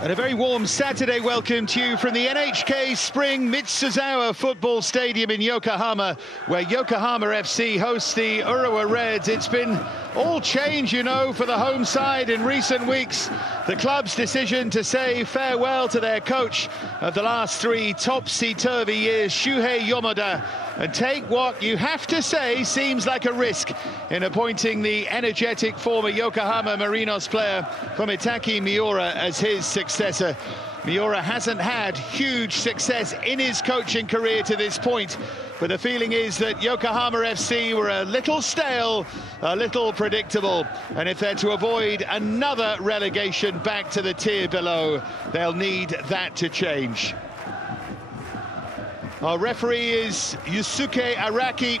And a very warm Saturday welcome to you from the NHK Spring MitsuzawaFootballStadium in Yokohama, where Yokohama FC hosts the Urawa Reds. It's been all change, you know, for the home side in recent weeks. The club's decision to say farewell to their coach of the last three topsy-turvy years, Shuhei Yamada, and take what you have to say seems like a risk in appointing the energetic former Yokohama Marinos player Fumitaki Miura as his successor. Miura hasn't had huge success in his coaching career to this point, but the feeling is that Yokohama FC were a little stale, a little predictable, and if they're to avoid another relegation back to the tier below, they'll need that to change. Our referee is Yusuke Araki.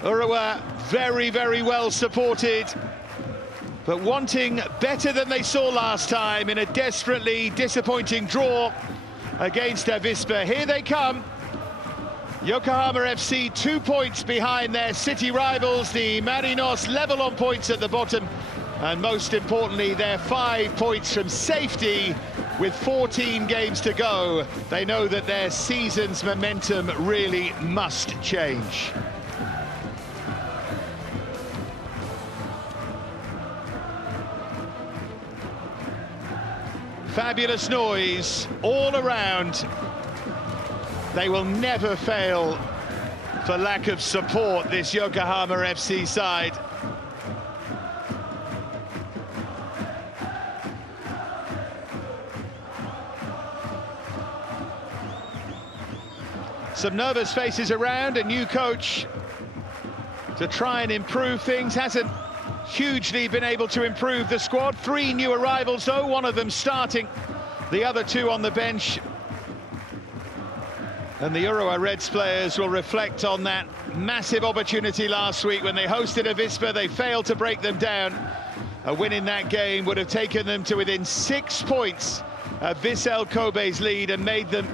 Urawa very, very well supported, but wanting better than they saw last time in a desperately disappointing draw against Avispa. Here they come. Yokohama FC 2 points behind their city rivals, the Marinos, level on points at the bottom, and most importantly, they're 5 points from safety with 14 games to go. They know that their season's momentum really must change. Fabulous noise all around. They will never fail for lack of support, this Yokohama FC side. Some nervous faces around, a new coach to try and improve things. Hasn't hugely been able to improve the squad. 3 new arrivals though, one of them starting, the other 2 on the bench. And the Urawa Reds players will reflect on that massive opportunity last week when they hosted Avispa. They failed to break them down. A win in that game would have taken them to within 6 points of Vissel Kobe's lead and made them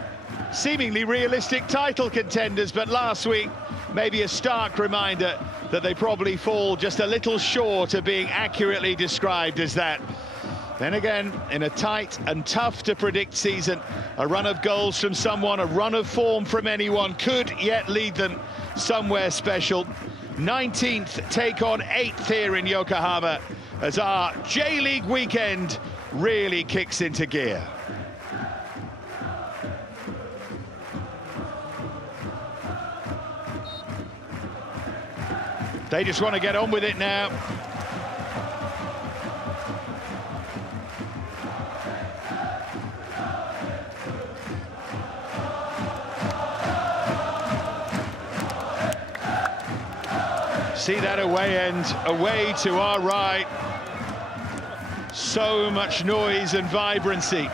seemingly realistic title contenders, but last week maybe a stark reminder that they probably fall just a little short of being accurately described as that. Then again, in a tight and tough to predict season, a run of goals from someone, a run of form from anyone could yet lead them somewhere special. 19th take on 8th here in Yokohama as our J-League weekend really kicks into gear. They just want to get on with it now. See that away end, away to our right. So much noise and vibrancy.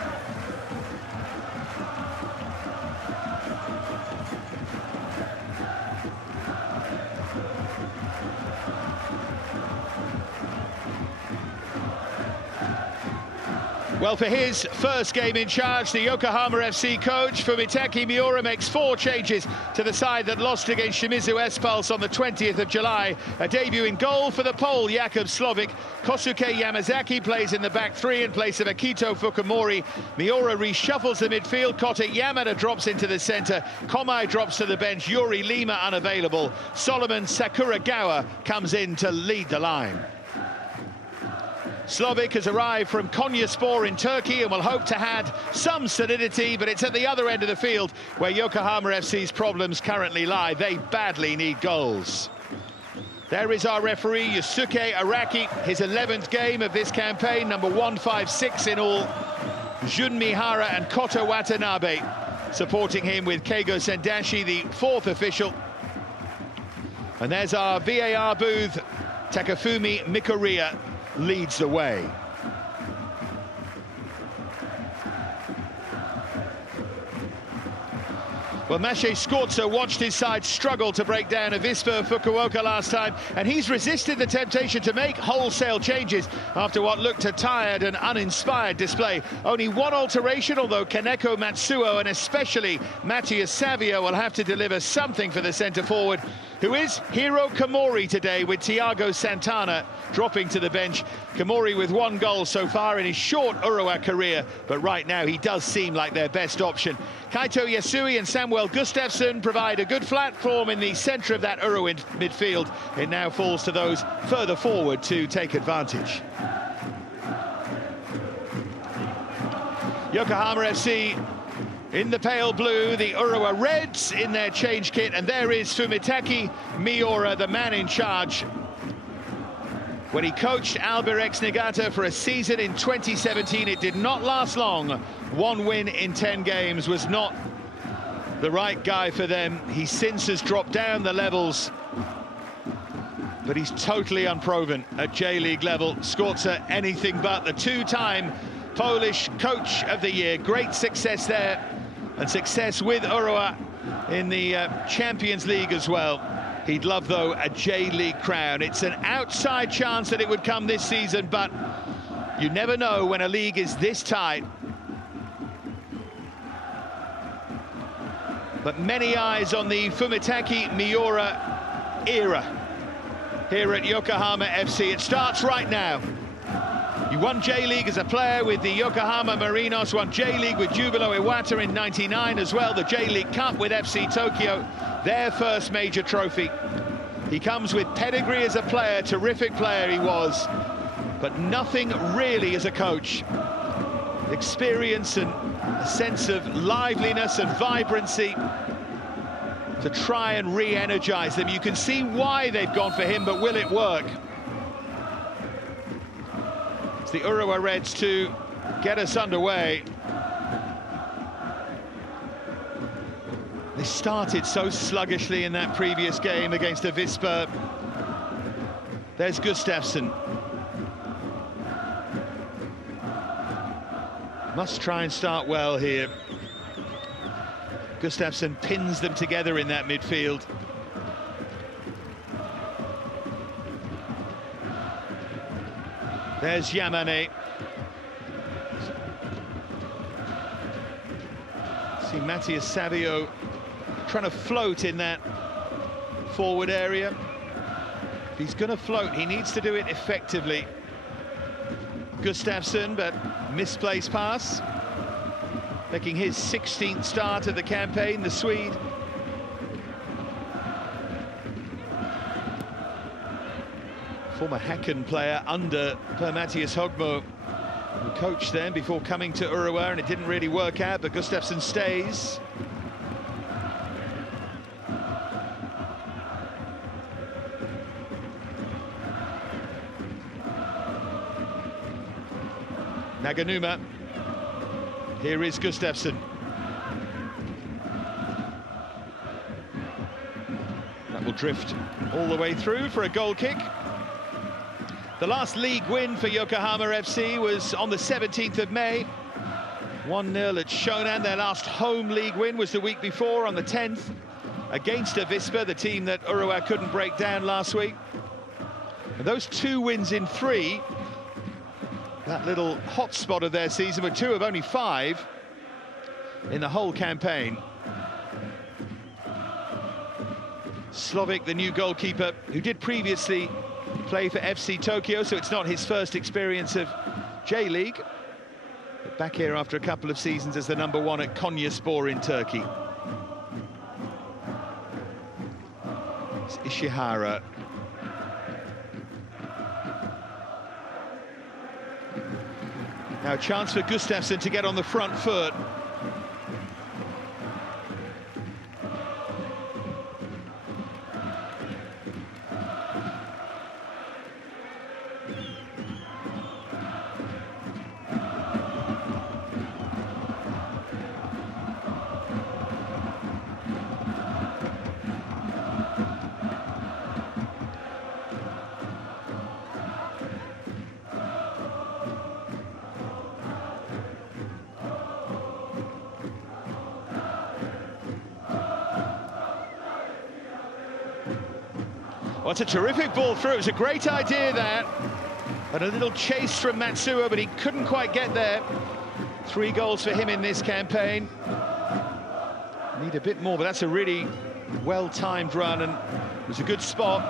Well, for his first game in charge, the Yokohama FC coach, Fumitaki Miura, makes 4 changes to the side that lost against Shimizu S-Pulse on the 20th of July. A debut in goal for the Pole, Jakub Słowik. Kosuke Yamazaki plays in the back 3 in place of Akito Fukumori. Miura reshuffles the midfield. Kota Yamada drops into the centre. Komai drops to the bench. Yuri Lima unavailable. Solomon Sakuragawa comes in to lead the line. Słowik has arrived from Konyaspor in Turkey and will hope to add some solidity, but it's at the other end of the field where Yokohama FC's problems currently lie. They badly need goals. There is our referee, Yusuke Araki, his 11th game of this campaign, number 156 in all. Jun Mihara and Koto Watanabe supporting him with Keigo Sendashi, the 4th official. And there's our VAR booth. Takafumi Mikoriya leads the way. Well, Maciej Skorca watched his side struggle to break down Avispa Fukuoka last time, and he's resisted the temptation to make wholesale changes after what looked a tired and uninspired display. Only one alteration, although Kaneko Matsuo and especially Matthias Savio will have to deliver something for the centre-forward, who is Hiro Komori today, with Thiago Santana dropping to the bench. Komori with 1 goal so far in his short Urawa career, but right now he does seem like their best option. Kaito Yasui and Samuel Gustafsson provide a good platform in the centre of that Urawa midfield. It now falls to those further forward to take advantage. Yokohama FC in the pale blue, the Urawa Reds in their change kit, and there is Fumitaki Miura, the man in charge. When he coached Albirex Niigata for a season in 2017, it did not last long. 1 win in 10 games was not the right guy for them. He since has dropped down the levels, but he's totally unproven at J-League level. Skorca, anything but. The 2-time Polish Coach of the Year. Great success there, and success with Urawa in the Champions League as well. He'd love, though, a J-League crown. It's an outside chance that it would come this season, but you never know when a league is this tight. But many eyes on the Fumitaki Miura era here at Yokohama FC. It starts right now. You won J-League as a player with the Yokohama Marinos, won J-League with Jubilo Iwata in '99 as well, the J-League Cup with FC Tokyo, their first major trophy. He comes with pedigree as a player, terrific player he was, but nothing really as a coach. Experience and a sense of liveliness and vibrancy to try and re-energize them. You can see why they've gone for him, but will it work? It's the Urawa Reds to get us underway. They started so sluggishly in that previous game against Avispa. There's Gustafsson. Must try and start well here. Gustafsson pins them together in that midfield. There's Yamane. See Matthias Savio trying to float in that forward area. If he's going to float, he needs to do it effectively. Gustafsson, but misplaced pass. Making his 16th start of the campaign, the Swede. Former Häcken player under Per-Mattias Högmo, who coached them before coming to Urawa, and it didn't really work out, but Gustafsson stays. Naganuma. Here is Gustafsson. That will drift all the way through for a goal kick. The last league win for Yokohama FC was on the 17th of May. 1-0 at Shonan. Their last home league win was the week before on the 10th against Avispa, the team that Urawa couldn't break down last week. And those 2 wins in 3, that little hot spot of their season, were 2 of only 5 in the whole campaign. Slovic, the new goalkeeper, who did previously play for FC Tokyo, so it's not his first experience of J-League. But back here after a couple of seasons as the number 1 at Konyaspor in Turkey. It's Ishihara. Now a chance for Gustafsson to get on the front foot. What a terrific ball through. It was a great idea, that. And a little chase from Matsuo, but he couldn't quite get there. 3 goals for him in this campaign. Need a bit more, but that's a really well-timed run, and it was a good spot.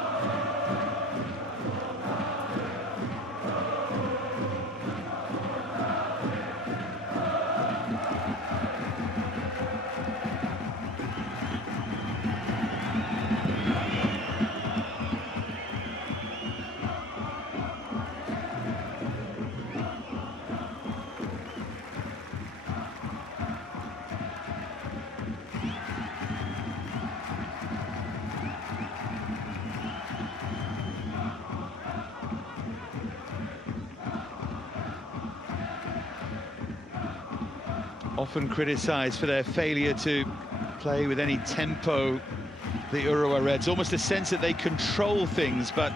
Often criticised for their failure to play with any tempo, the Urawa Reds. Almost a sense that they control things, but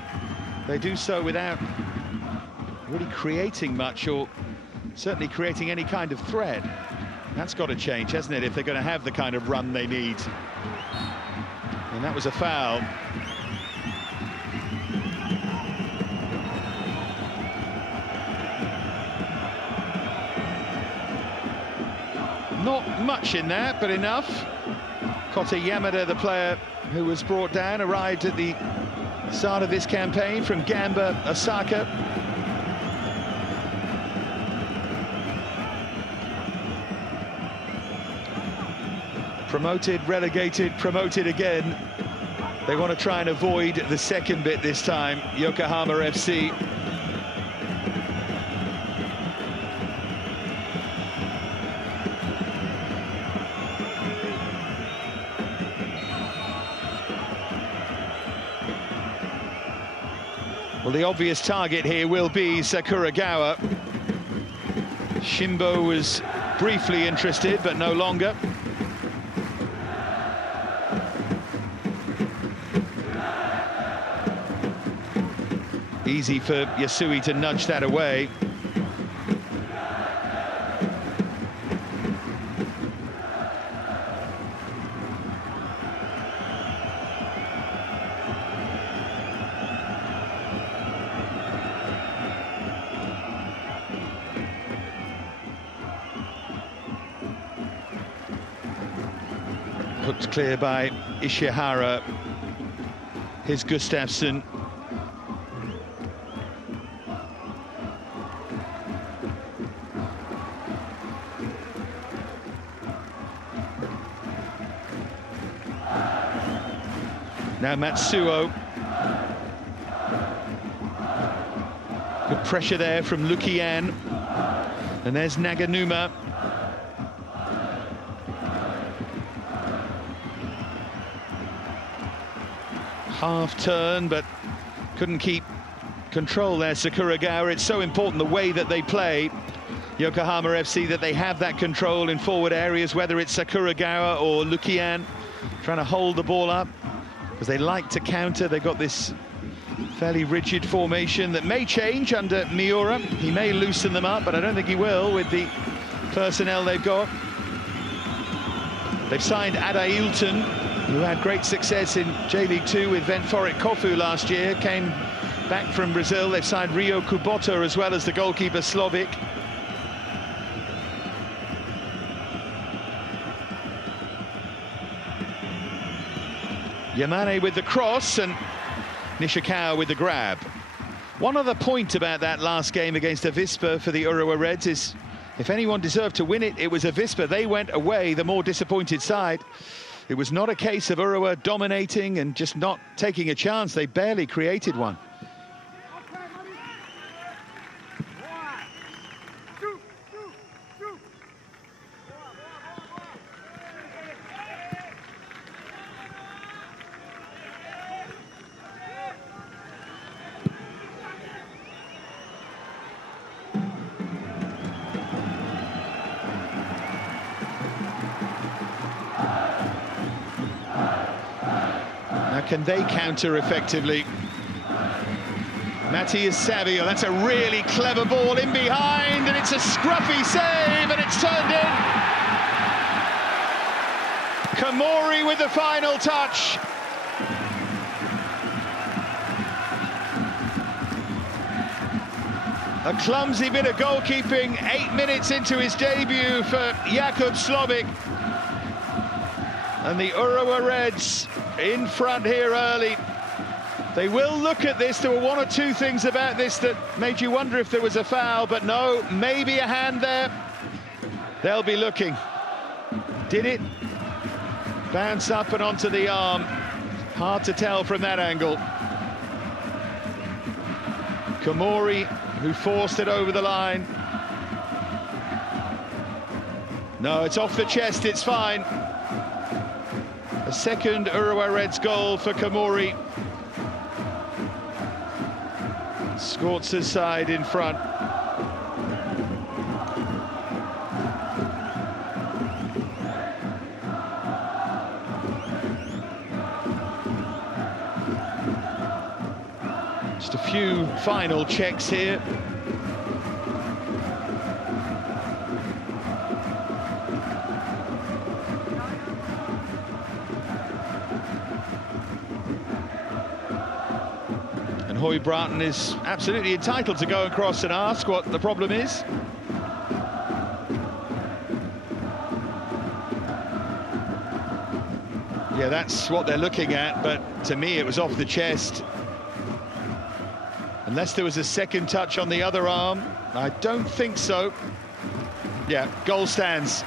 they do so without really creating much, or certainly creating any kind of threat. That's got to change, hasn't it, if they're going to have the kind of run they need. And that was a foul. Not much in that, but enough. Kota Yamada, the player who was brought down, arrived at the start of this campaign from Gamba, Osaka. Promoted, relegated, promoted again. They want to try and avoid the second bit this time, Yokohama FC. Well, the obvious target here will be Sakuragawa. Shimbo was briefly interested, but no longer. Easy for Yasui to nudge that away. Hooked clear by Ishihara. Here's Gustafsson. Now Matsuo. Good pressure there from Lukian. And there's Naganuma. Half turn, but couldn't keep control there, Sakuragawa. It's so important the way that they play, Yokohama FC, that they have that control in forward areas, whether it's Sakuragawa or Lukian, trying to hold the ball up, because they like to counter. They've got this fairly rigid formation that may change under Miura. He may loosen them up, but I don't think he will with the personnel they've got. They've signed Adailton, who had great success in J.League 2 with Ventforet Kofu last year, came back from Brazil. They've signed Rio Kubota as well as the goalkeeper Slovic. Yamane with the cross and Nishikawa with the grab. One other point about that last game against Avispa for the Urawa Reds is, if anyone deserved to win it, it was Avispa. They went away, the more disappointed side. It was not a case of Urawa dominating and just not taking a chance. They barely created one. Can they counter effectively? Matthias Savio, that's a really clever ball in behind, and it's a scruffy save, and it's turned in. Kamori with the final touch. A clumsy bit of goalkeeping, 8 minutes into his debut for Jakub Slobik. And the Urawa Reds in front here early. They will look at this. There were one or two things about this that made you wonder if there was a foul, but no, maybe a hand there. They'll be looking. Did it bounce up and onto the arm? Hard to tell from that angle. Komori, who forced it over the line. No, it's off the chest, it's fine. A second Urawa Reds goal for Komori. Skorza's side in front. Just a few final checks here. And Hoy Broughton is absolutely entitled to go across and ask what the problem is. Yeah, that's what they're looking at, but to me it was off the chest. Unless there was a second touch on the other arm, I don't think so. Yeah, goal stands.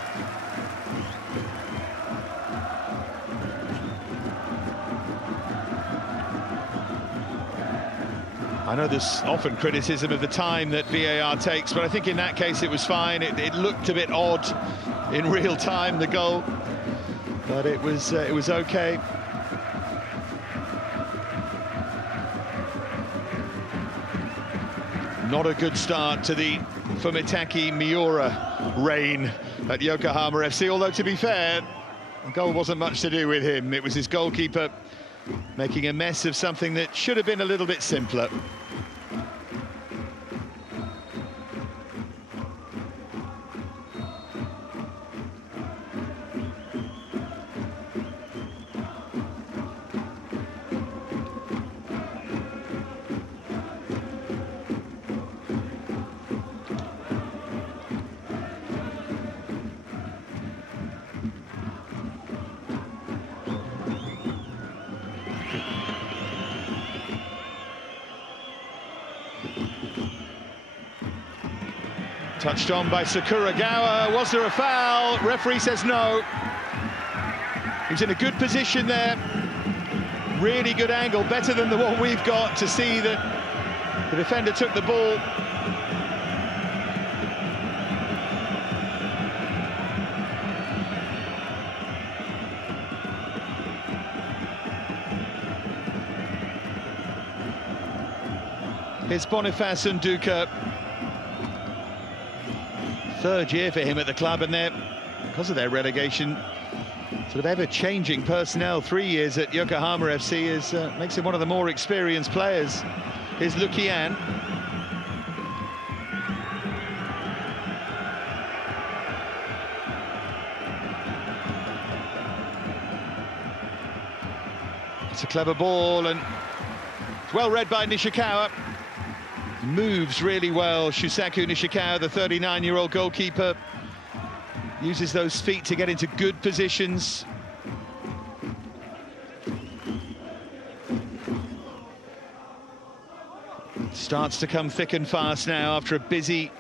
I know there's often criticism of the time that VAR takes, but I think in that case it was fine. It looked a bit odd in real time, the goal, but it was okay. Not a good start to the Fumitaki Miura reign at Yokohama FC, although to be fair, the goal wasn't much to do with him. It was his goalkeeper making a mess of something that should have been a little bit simpler. Touched on by Sakuragawa. Was there a foul? Referee says no. He's in a good position there. Really good angle, better than the one we've got, to see that the defender took the ball. Here's Boniface Nduka. Third year for him at the club, and they're, because of their relegation, sort of ever-changing personnel. 3 years at Yokohama FC is makes him one of the more experienced players. Here's Lukian. It's a clever ball, and it's well read by Nishikawa. Moves really well. Shusaku Nishikawa, the 39-year-old goalkeeper, uses those feet to get into good positions. Starts to come thick and fast now after a busy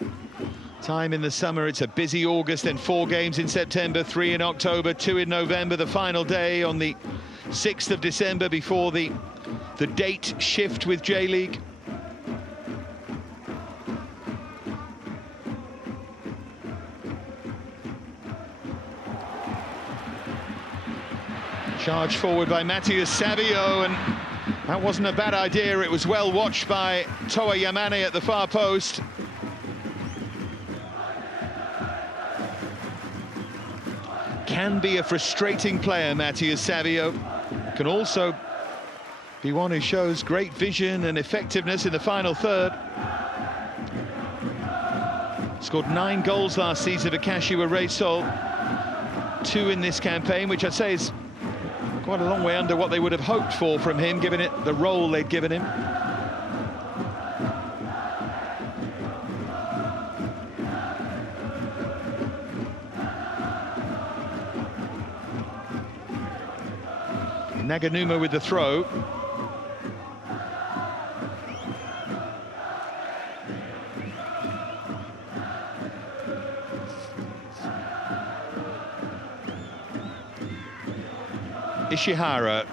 time in the summer. It's a busy August, then 4 games in September, 3 in October, 2 in November, the final day on the 6th of December before the date shift with J.League. Charged forward by Matthias Savio, and that wasn't a bad idea. It was well watched by Toa Yamane at the far post. Can be a frustrating player, Matthias Savio. Can also be one who shows great vision and effectiveness in the final third. Scored 9 goals last season for Kashiwa Reysol. 2 in this campaign, which I'd say is quite a long way under what they would have hoped for from him, given it the role they'd given him. Naganuma with the throw. Ishihara.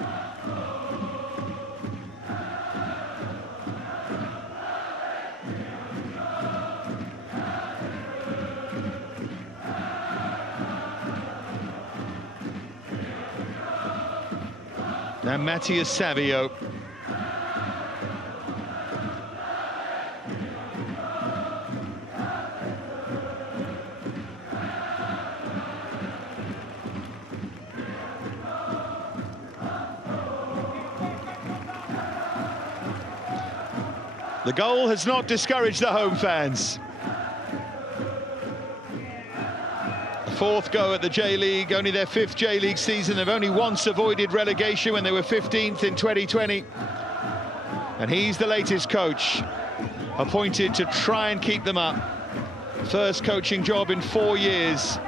Now Matthias Savio. The goal has not discouraged the home fans. Fourth go at the J-League, only their fifth J-League season. They've only once avoided relegation when they were 15th in 2020. And he's the latest coach, appointed to try and keep them up. First coaching job in 4 years.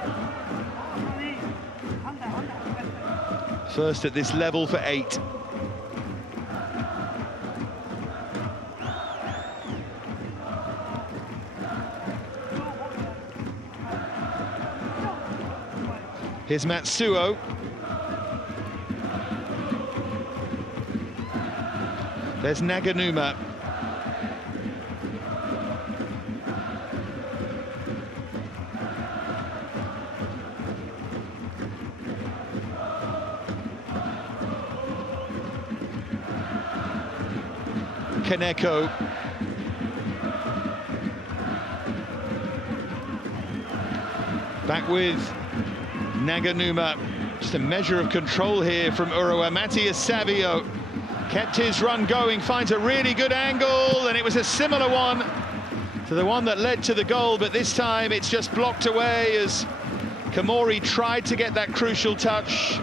First at this level for 8. Here's Matsuo. There's Naganuma. Kaneko. Back with Naganuma. Just a measure of control here from Urawa. Matthias Savio kept his run going, finds a really good angle, and it was a similar one to the one that led to the goal, but this time it's just blocked away as Kamori tried to get that crucial touch.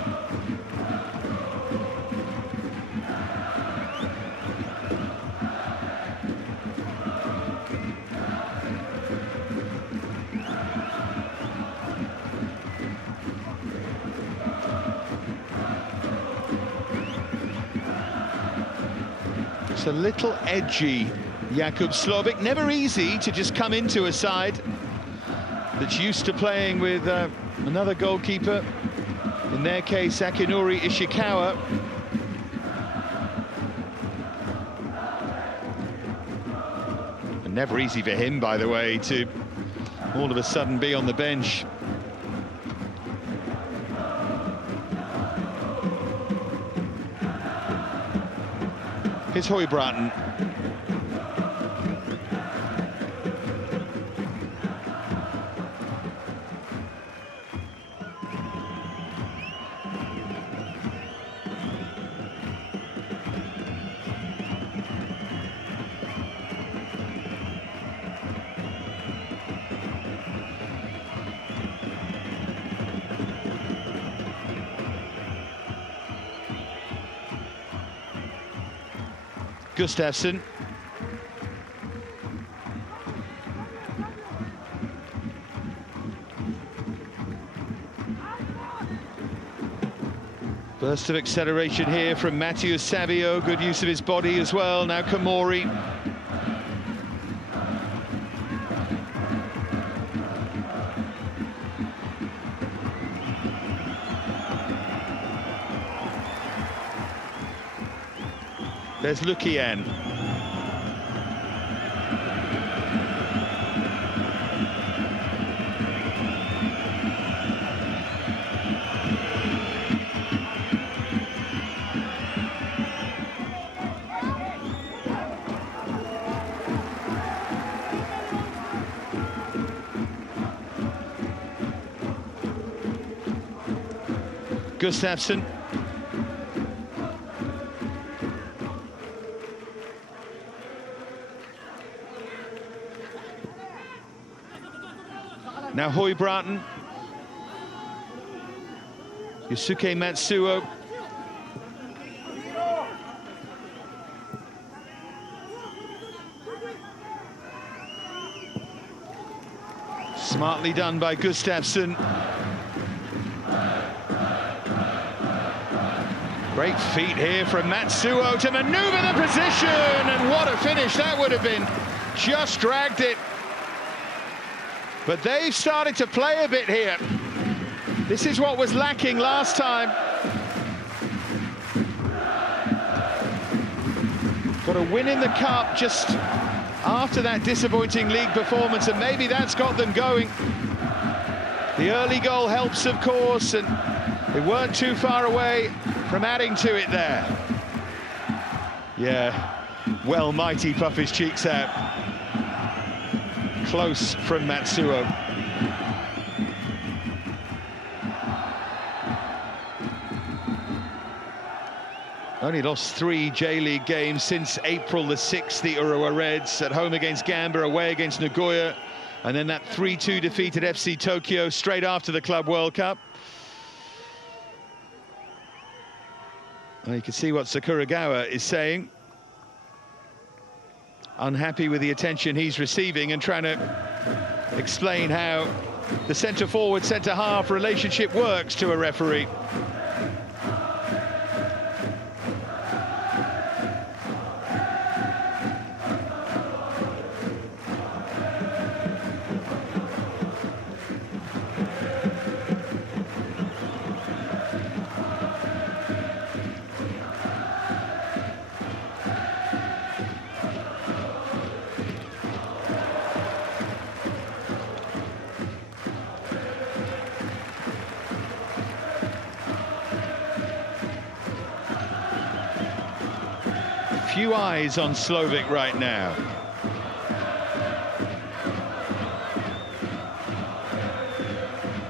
A little edgy, Jakub Słowik. Never easy to just come into a side that's used to playing with another goalkeeper, in their case Akinori Ishikawa. And never easy for him, by the way, to all of a sudden be on the bench. Here's Høybråten. Gustafsson. Burst of acceleration here from Matthias Savio. Good use of his body as well. Now Kamori. There's Lukian. Gustafsson. Now Høybråten. Yusuke Matsuo. Smartly done by Gustafsson. Great feat here from Matsuo to maneuver the position, and what a finish that would have been. Just dragged it. But they've started to play a bit here. This is what was lacking last time. Got a win in the cup just after that disappointing league performance, and maybe that's got them going. The early goal helps, of course, and they weren't too far away from adding to it there. Yeah, well, mighty puff his cheeks out. Close from Matsuo. Only lost 3 J-League games since April the 6th, the Urawa Reds, at home against Gamba, away against Nagoya, and then that 3-2 defeat at FC Tokyo straight after the Club World Cup. Well, you can see what Sakuragawa is saying. Unhappy with the attention he's receiving and trying to explain how the centre-forward, centre-half relationship works to a referee. Few eyes on Slovak right now.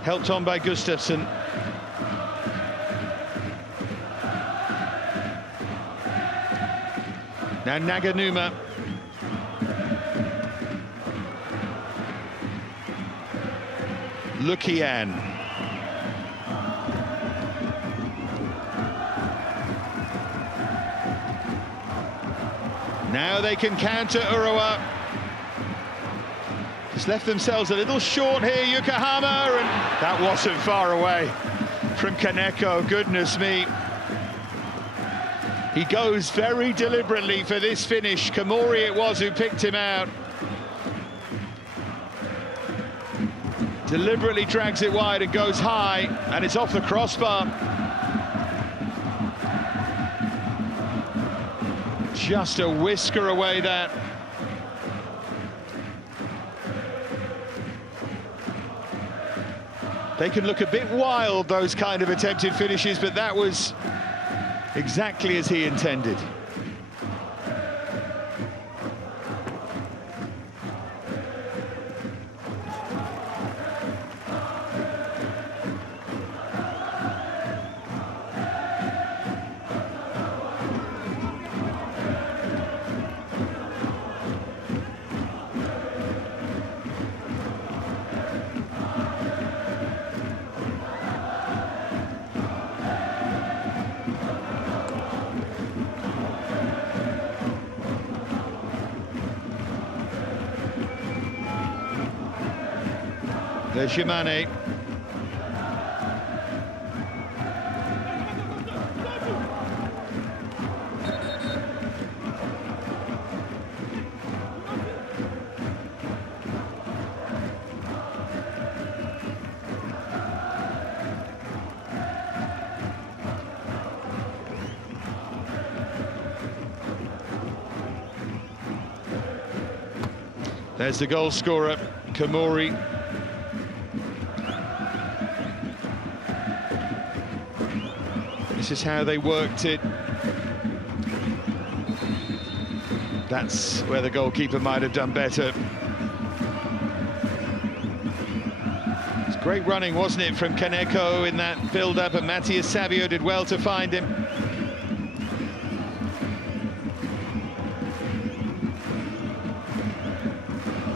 Helped on by Gustafsson. Now Naganuma. Lukian. Now they can counter Urawa. Just left themselves a little short here, Yokohama, and that wasn't far away from Kaneko, goodness me. He goes very deliberately for this finish. Komori it was who picked him out. Deliberately drags it wide and goes high, and it's off the crossbar. Just a whisker away that. They can look a bit wild, those kind of attempted finishes, but that was exactly as he intended. There's Yamane. There's the goal scorer, Komori. This is how they worked it. That's where the goalkeeper might have done better. It's great running, wasn't it, from Kaneko in that build-up, and Matías Savio did well to find him.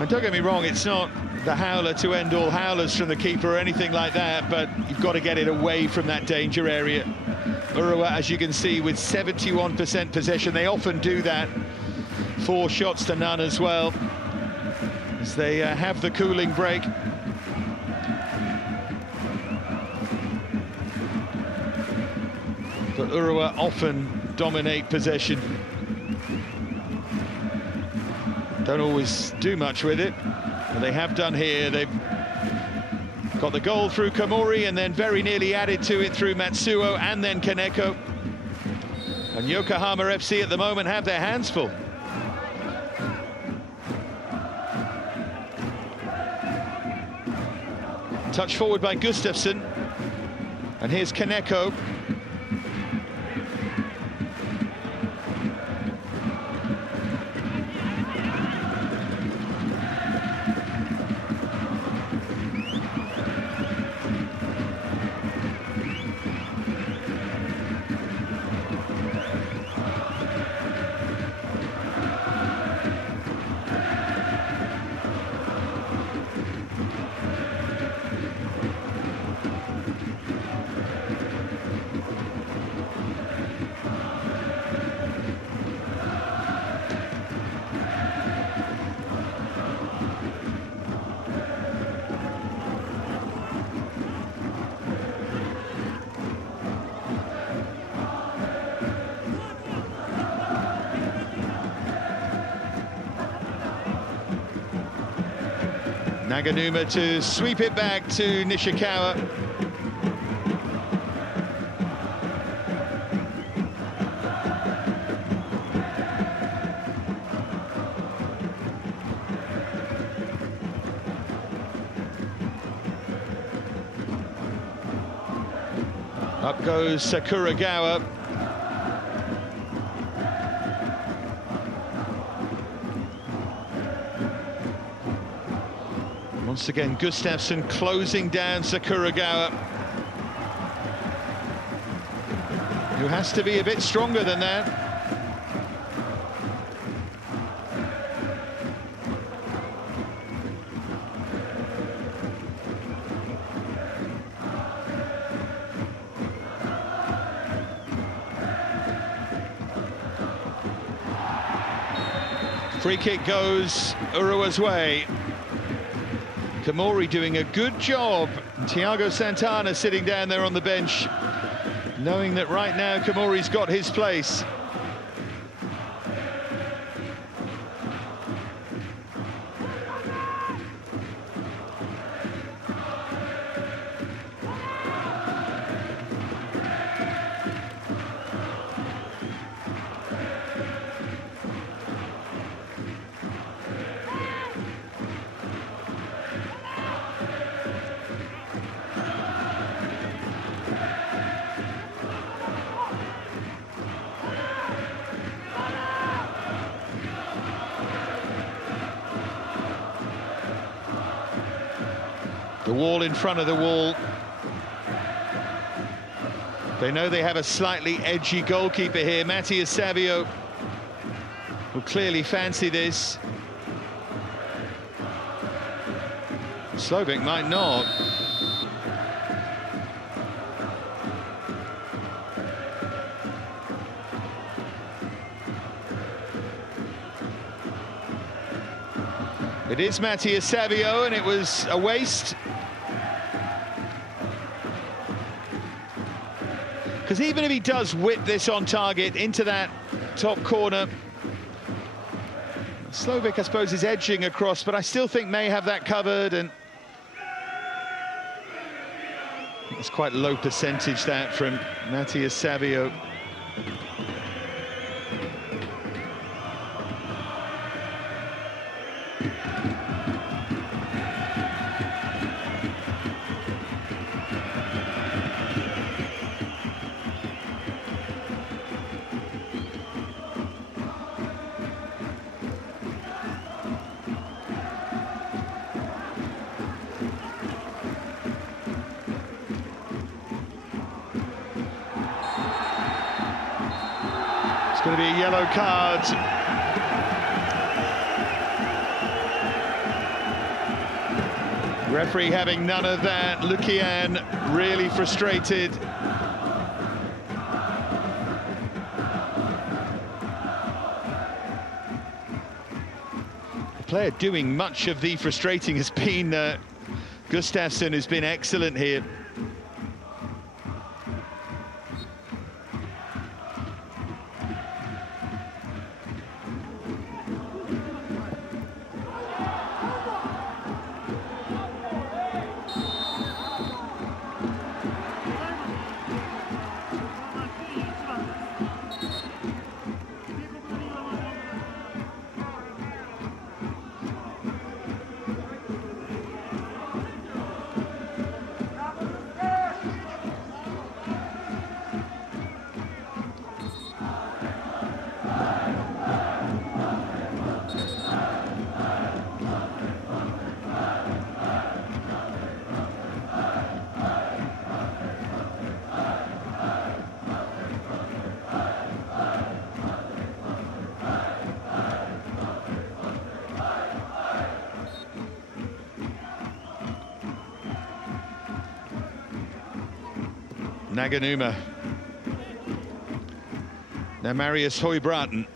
And don't get me wrong, it's not the howler to end all howlers from the keeper or anything like that, but you've got to get it away from that danger area. Urawa, as you can see, with 71% possession, they often do that. 4 shots to none as well, as they have the cooling break. but Urawa often dominate possession. Don't always do much with it, but they have done here. They've got the goal through Komori and then very nearly added to it through Matsuo and then Kaneko. And Yokohama FC at the moment have their hands full. Touch forward by Gustafsson. And here's Kaneko. Naganuma to sweep it back to Nishikawa. Up goes Sakuragawa. Once again, Gustafsson closing down Sakuragawa, who has to be a bit stronger than that. Free kick goes Urawa's way. Komori doing a good job. Thiago Santana sitting down there on the bench, knowing that right now Komori's got his place. The wall in front of the wall. They know they have a slightly edgy goalkeeper here. Matías Savio will clearly fancy this. Slovic might not. It is Matías Savio, and it was a waste. Because even if he does whip this on target into that top corner, Slovic, I suppose, is edging across, but I still think may have that covered, and it's quite low percentage that from Matías Savio. It's going to be a yellow card. Referee having none of that. Lukian really frustrated. The player doing much of the frustrating has been Gustafsson, who's been excellent here. Naganuma. Now Marius Højbråten.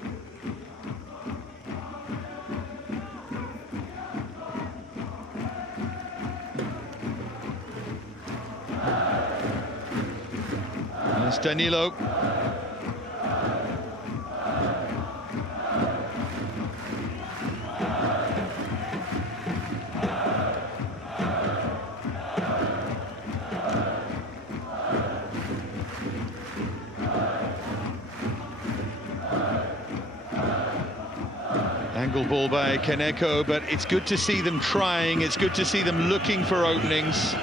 There's Danilo. Angle ball by Kaneko, but it's good to see them trying, it's good to see them looking for openings.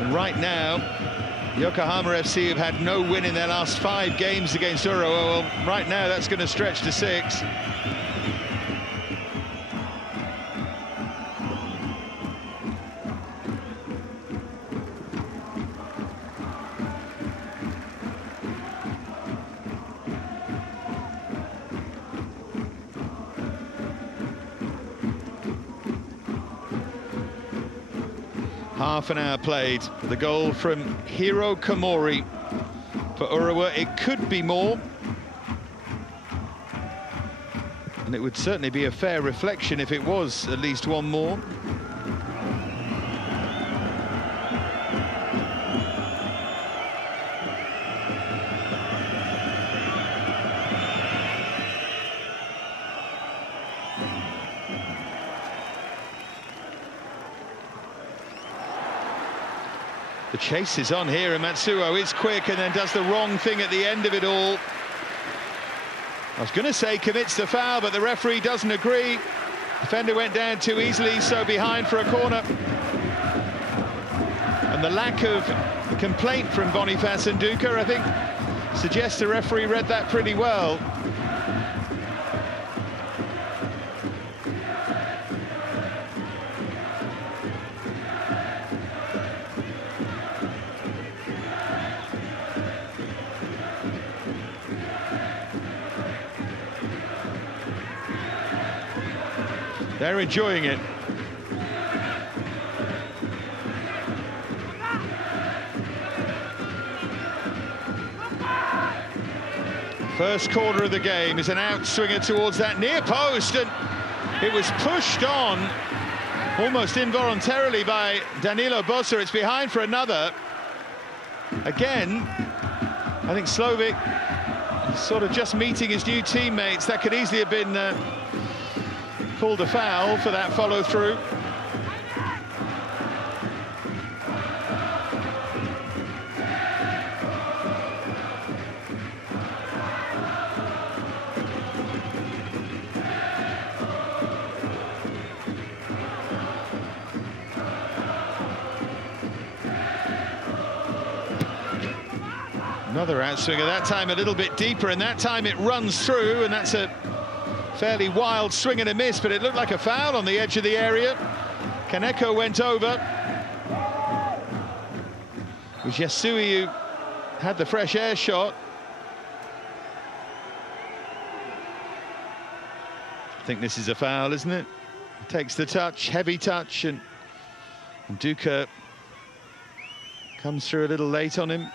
And right now, Yokohama FC have had no win in their last 5 games against Urawa. Well, right now that's going to stretch to 6. Half an hour played. The goal from Hiro Komori for Urawa. It could be more. And it would certainly be a fair reflection if it was at least one more. The chase is on here, and Matsuo is quick and then does the wrong thing at the end of it all. I was going to say commits the foul, but the referee doesn't agree. Defender went down too easily, so behind for a corner. And the lack of complaint from Boniface and Duca, I think, suggests the referee read that pretty well. They're enjoying it. First corner of the game is an outswinger towards that near post, and it was pushed on almost involuntarily by Danilo Bosa. It's behind for another. Again, I think Slovic sort of just meeting his new teammates. That could easily have been called a foul for that follow-through. Another outswinger, that time a little bit deeper, and that time it runs through, and that's a fairly wild swing and a miss, but it looked like a foul on the edge of the area. Kaneko went over. It was Yasui who had the fresh air shot. I think this is a foul, isn't it? Takes the touch, heavy touch, and Duca comes through a little late on him.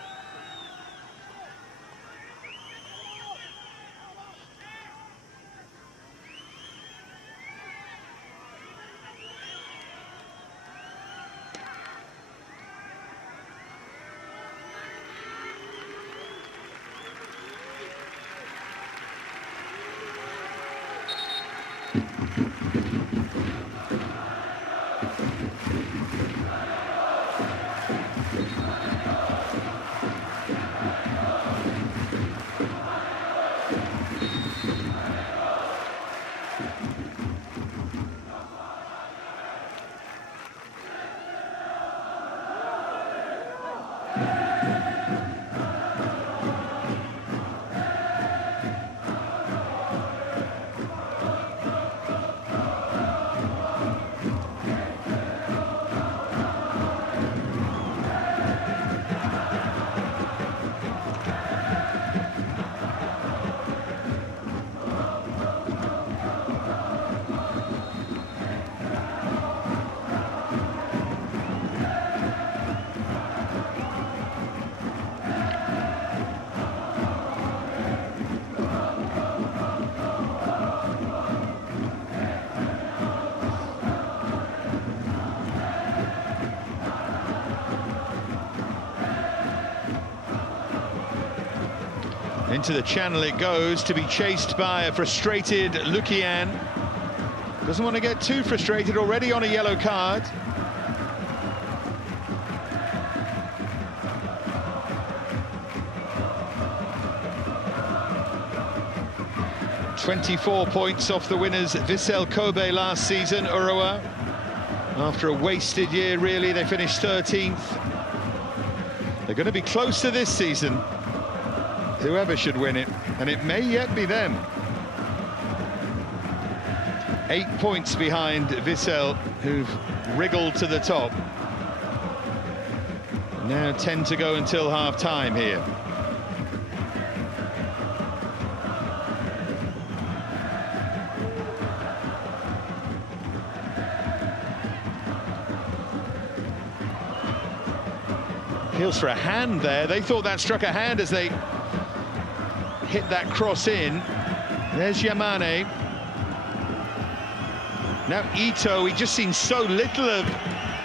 into the channel it goes, to be chased by a frustrated Lukian. Doesn't want to get too frustrated, already on a yellow card. "24 points off the winners Vissel Kobe last season, Urawa. After a wasted year, really, they finished 13th. They're going to be close to this season, whoever should win it, and it may yet be them. 8 points behind Vissel, who've wriggled to the top. Now 10 to go until half-time here. Appeals for a hand there. They thought that struck a hand as they hit that cross in. There's Yamane. Now Ito, we just seen so little of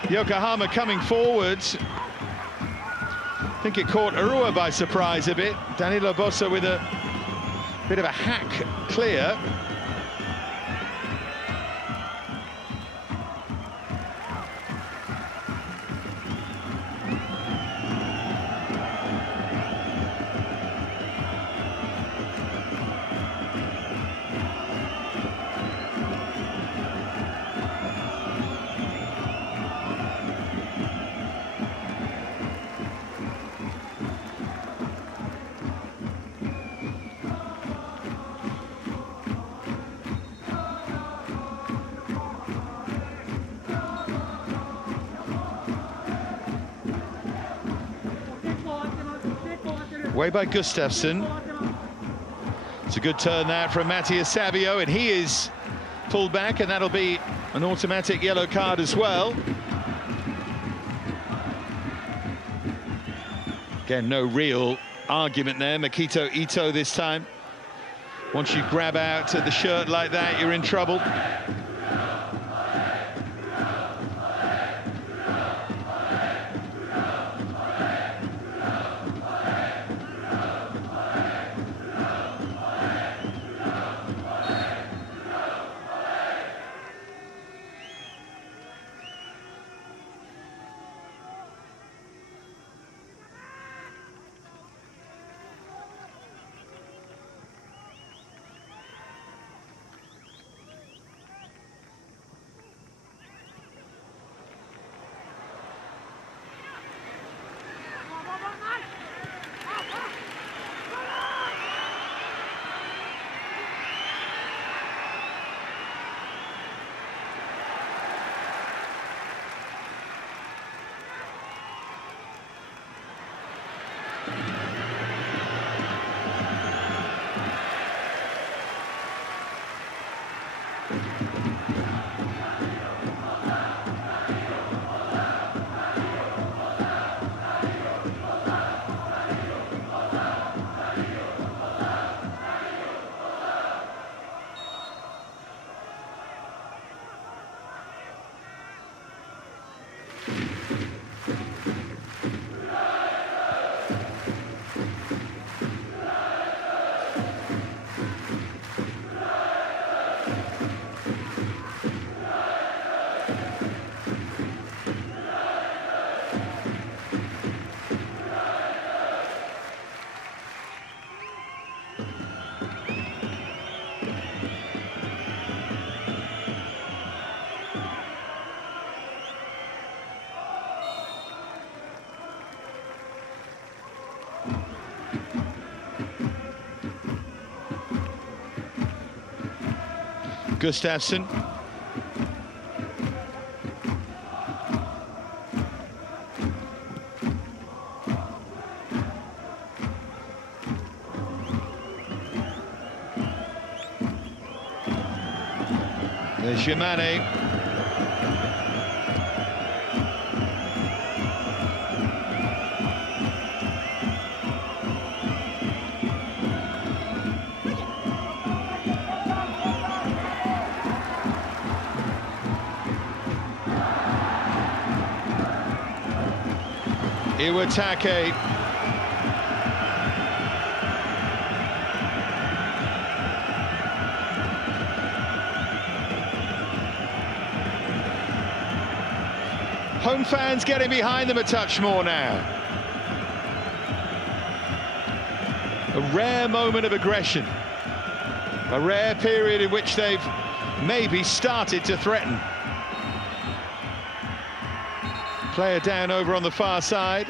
Yokohama coming forwards. I think it caught Urawa by surprise a bit. Danilo Bossa with a bit of a hack clear. Way by Gustafsson. It's a good turn that from Matías Savio, and he is pulled back, and that'll be an automatic yellow card as well. Again, no real argument there. Makito Ito this time. Once you grab out the shirt like that, you're in trouble. Gustafsson. There's Yamane. Iwatake. Home fans getting behind them a touch more now. A rare moment of aggression. A rare period in which they've maybe started to threaten. Player down over on the far side.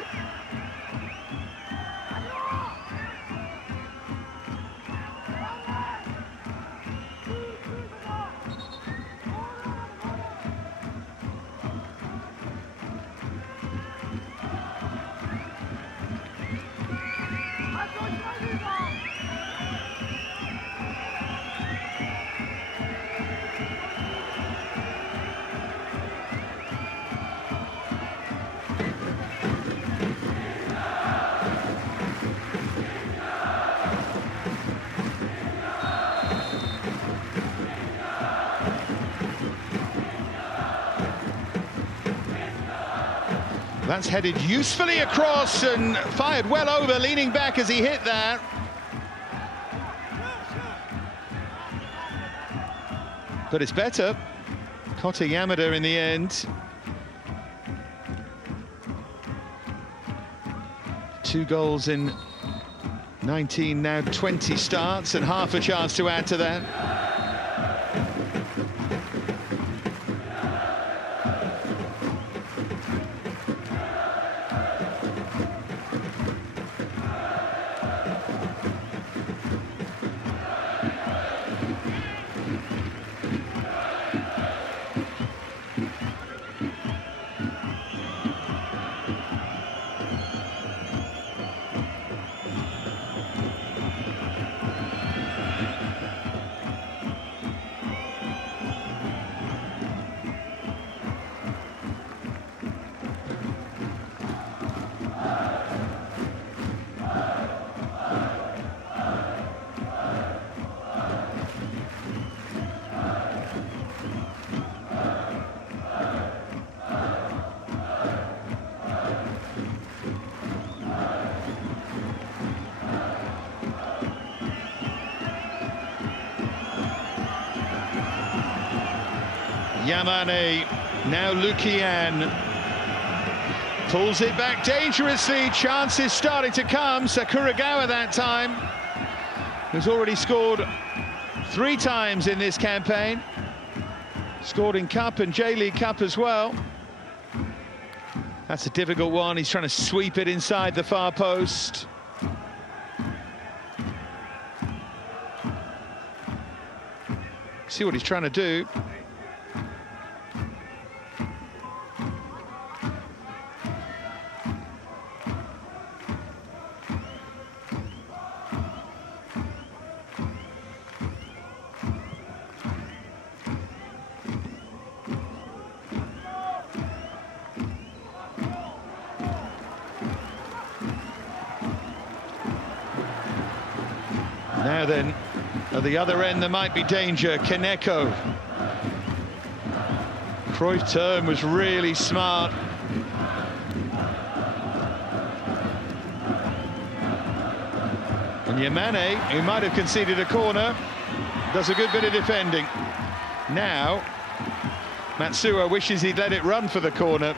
That's headed usefully across and fired well over, leaning back as he hit that. But it's better. Kota Yamada in the end. 2 goals in 19, now 20 starts, and half a chance to add to that. Yamane, now Lukian pulls it back dangerously, chances starting to come. Sakuragawa that time, who's already scored 3 times in this campaign, scored in Cup and J-League Cup as well. That's a difficult one, he's trying to sweep it inside the far post. See what he's trying to do. Now then, at the other end there might be danger. Kaneko. Cruyff turn was really smart. And Yamane, who might have conceded a corner, does a good bit of defending. Now, Matsuo wishes he'd let it run for the corner.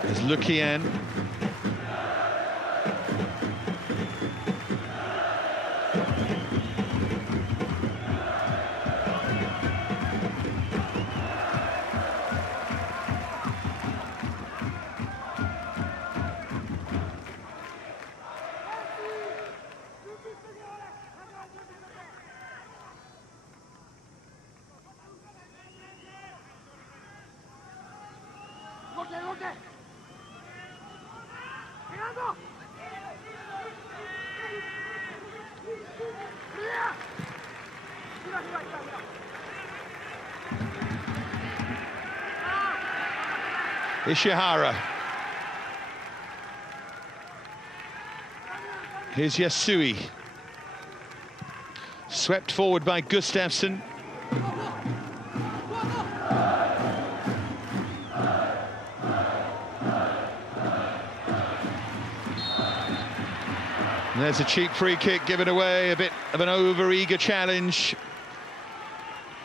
There's Lukian. Ishihara. Here's Yasui. Swept forward by Gustafsson. And there's a cheap free kick given away, a bit of an over-eager challenge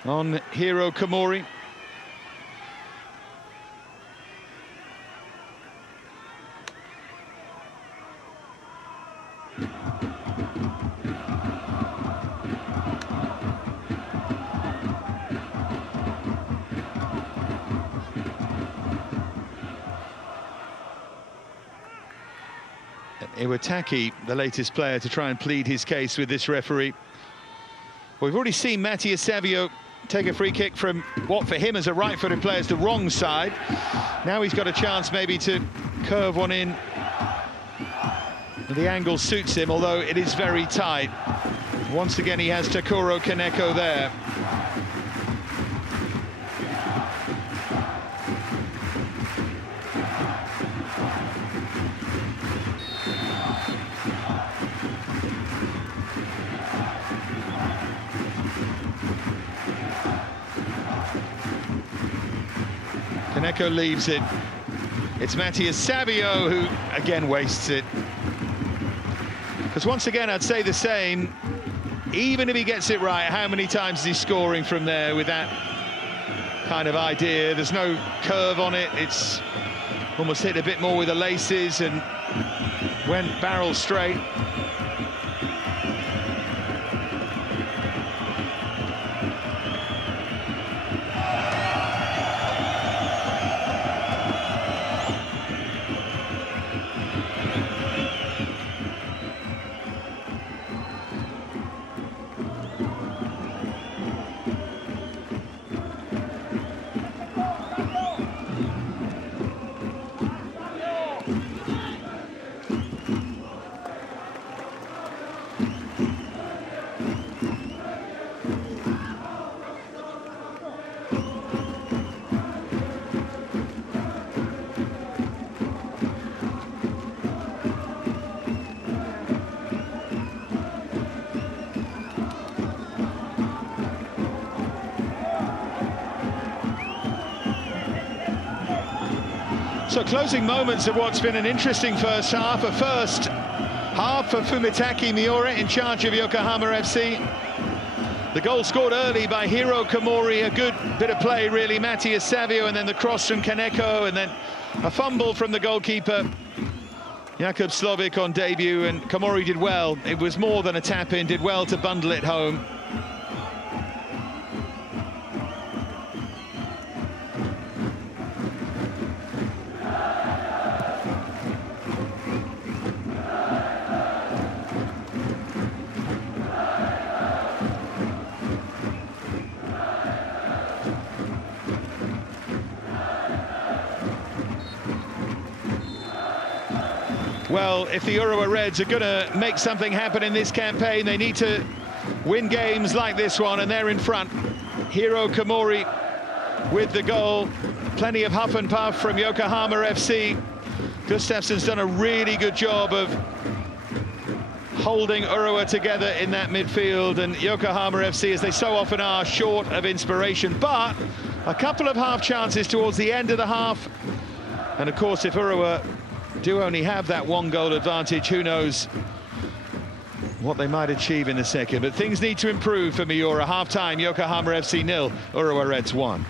on Hiro Komori. Iwataki, the latest player to try and plead his case with this referee. Well, we've already seen Matías Savio take a free kick from what for him as a right-footed player is the wrong side. Now he's got a chance maybe to curve one in. The angle suits him, although it is very tight. Once again, he has Takuro Kaneko there. Kaneko leaves it. It's Matías Savio who again wastes it. Because once again, I'd say the same. Even if he gets it right, how many times is he scoring from there with that kind of idea? There's no curve on it. It's almost hit a bit more with the laces and went barrel straight. So closing moments of what's been an interesting first half. A first half for Fumitaki Miura in charge of Yokohama FC. The goal scored early by Hiro Komori, a good bit of play really, Matías Savio, and then the cross from Kaneko, and then a fumble from the goalkeeper, Jakub Slovic on debut, and Komori did well. It was more than a tap-in, did well to bundle it home. Well, if the Urawa Reds are going to make something happen in this campaign, they need to win games like this one, and they're in front. Hiro Komori with the goal. Plenty of huff and puff from Yokohama FC. Gustafsson's done a really good job of holding Urawa together in that midfield, and Yokohama FC, as they so often are, short of inspiration. But a couple of half chances towards the end of the half. And of course, if Urawa do only have that one goal advantage, who knows what they might achieve in the second. But things need to improve for Miura. Half-time, Yokohama FC 0, Urawa Reds 1.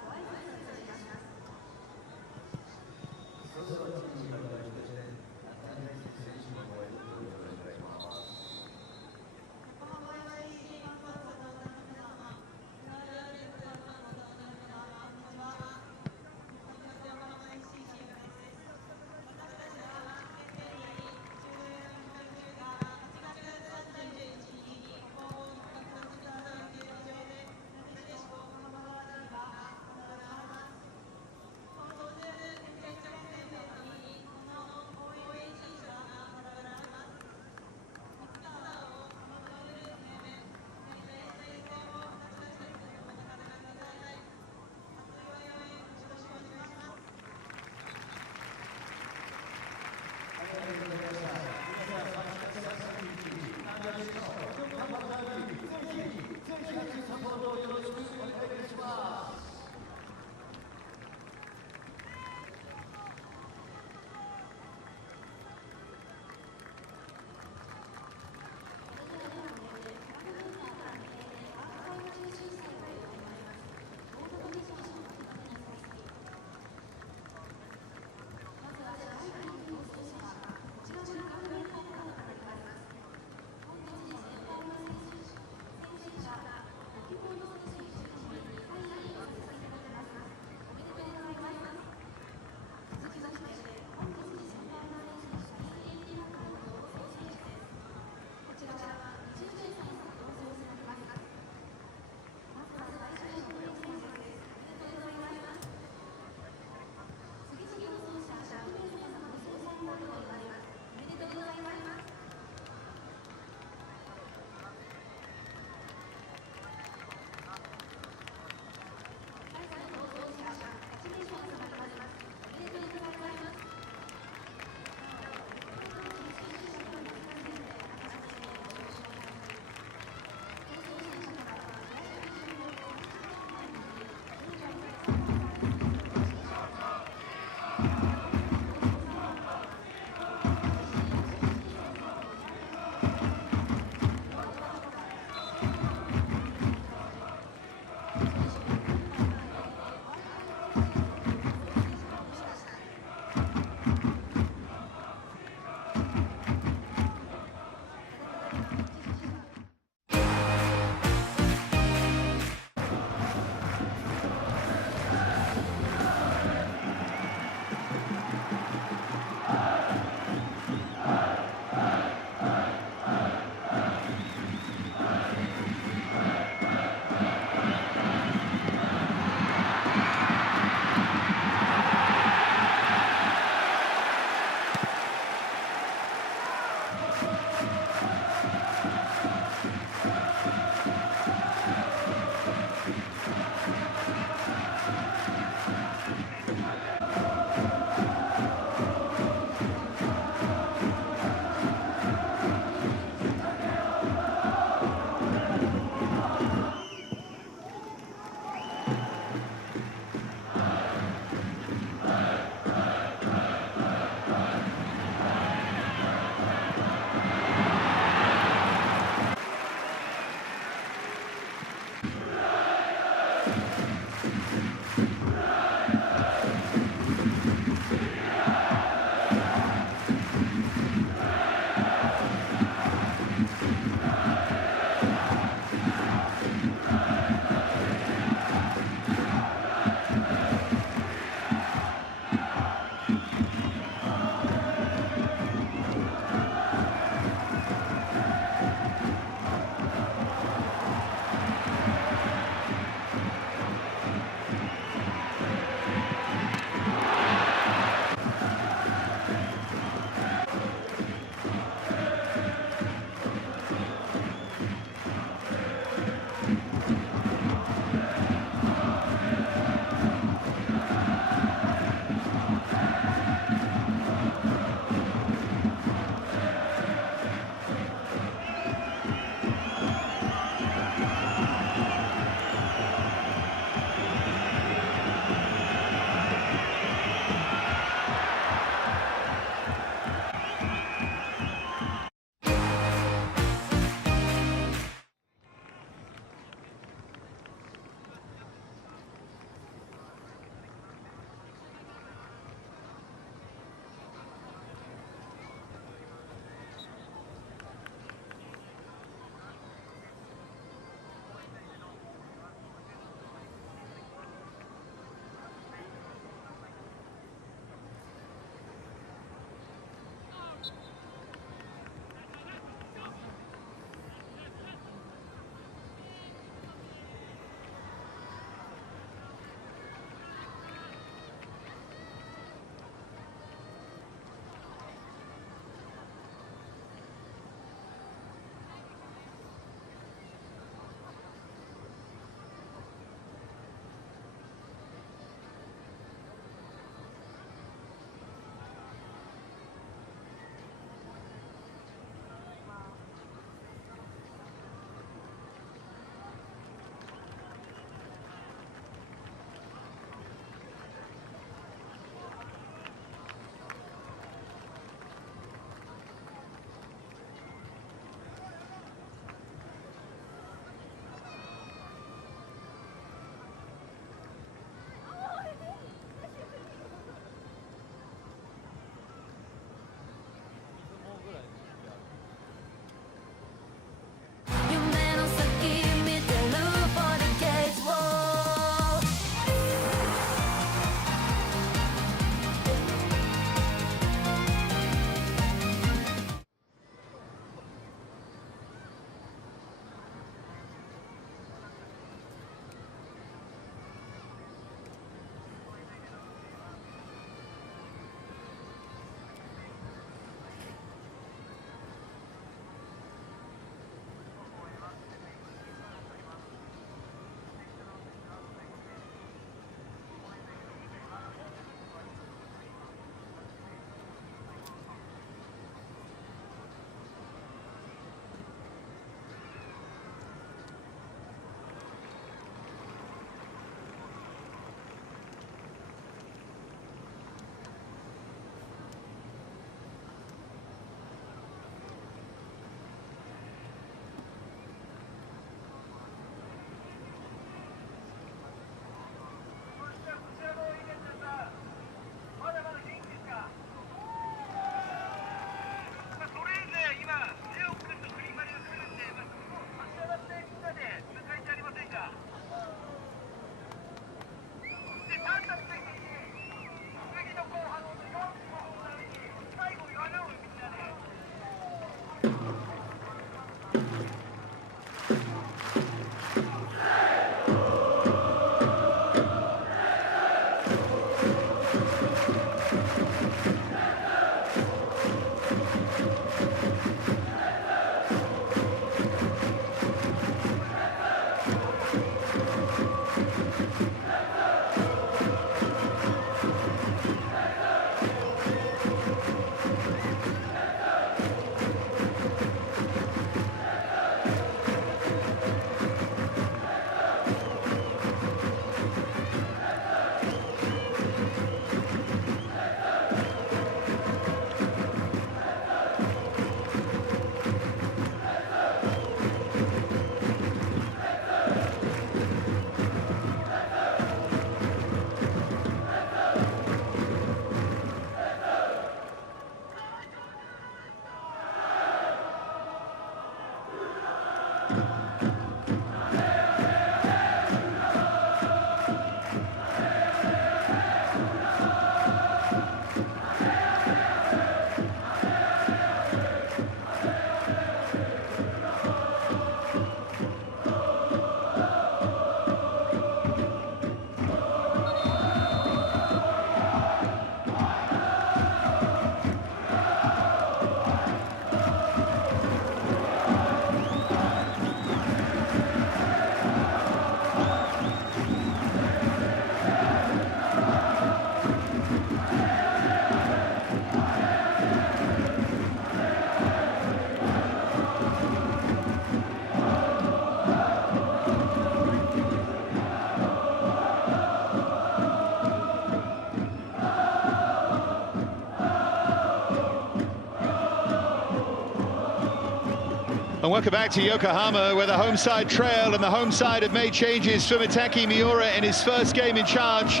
And welcome back to Yokohama, where the home side trail, and the home side have made changes. Fumitaki Miura, in his first game in charge,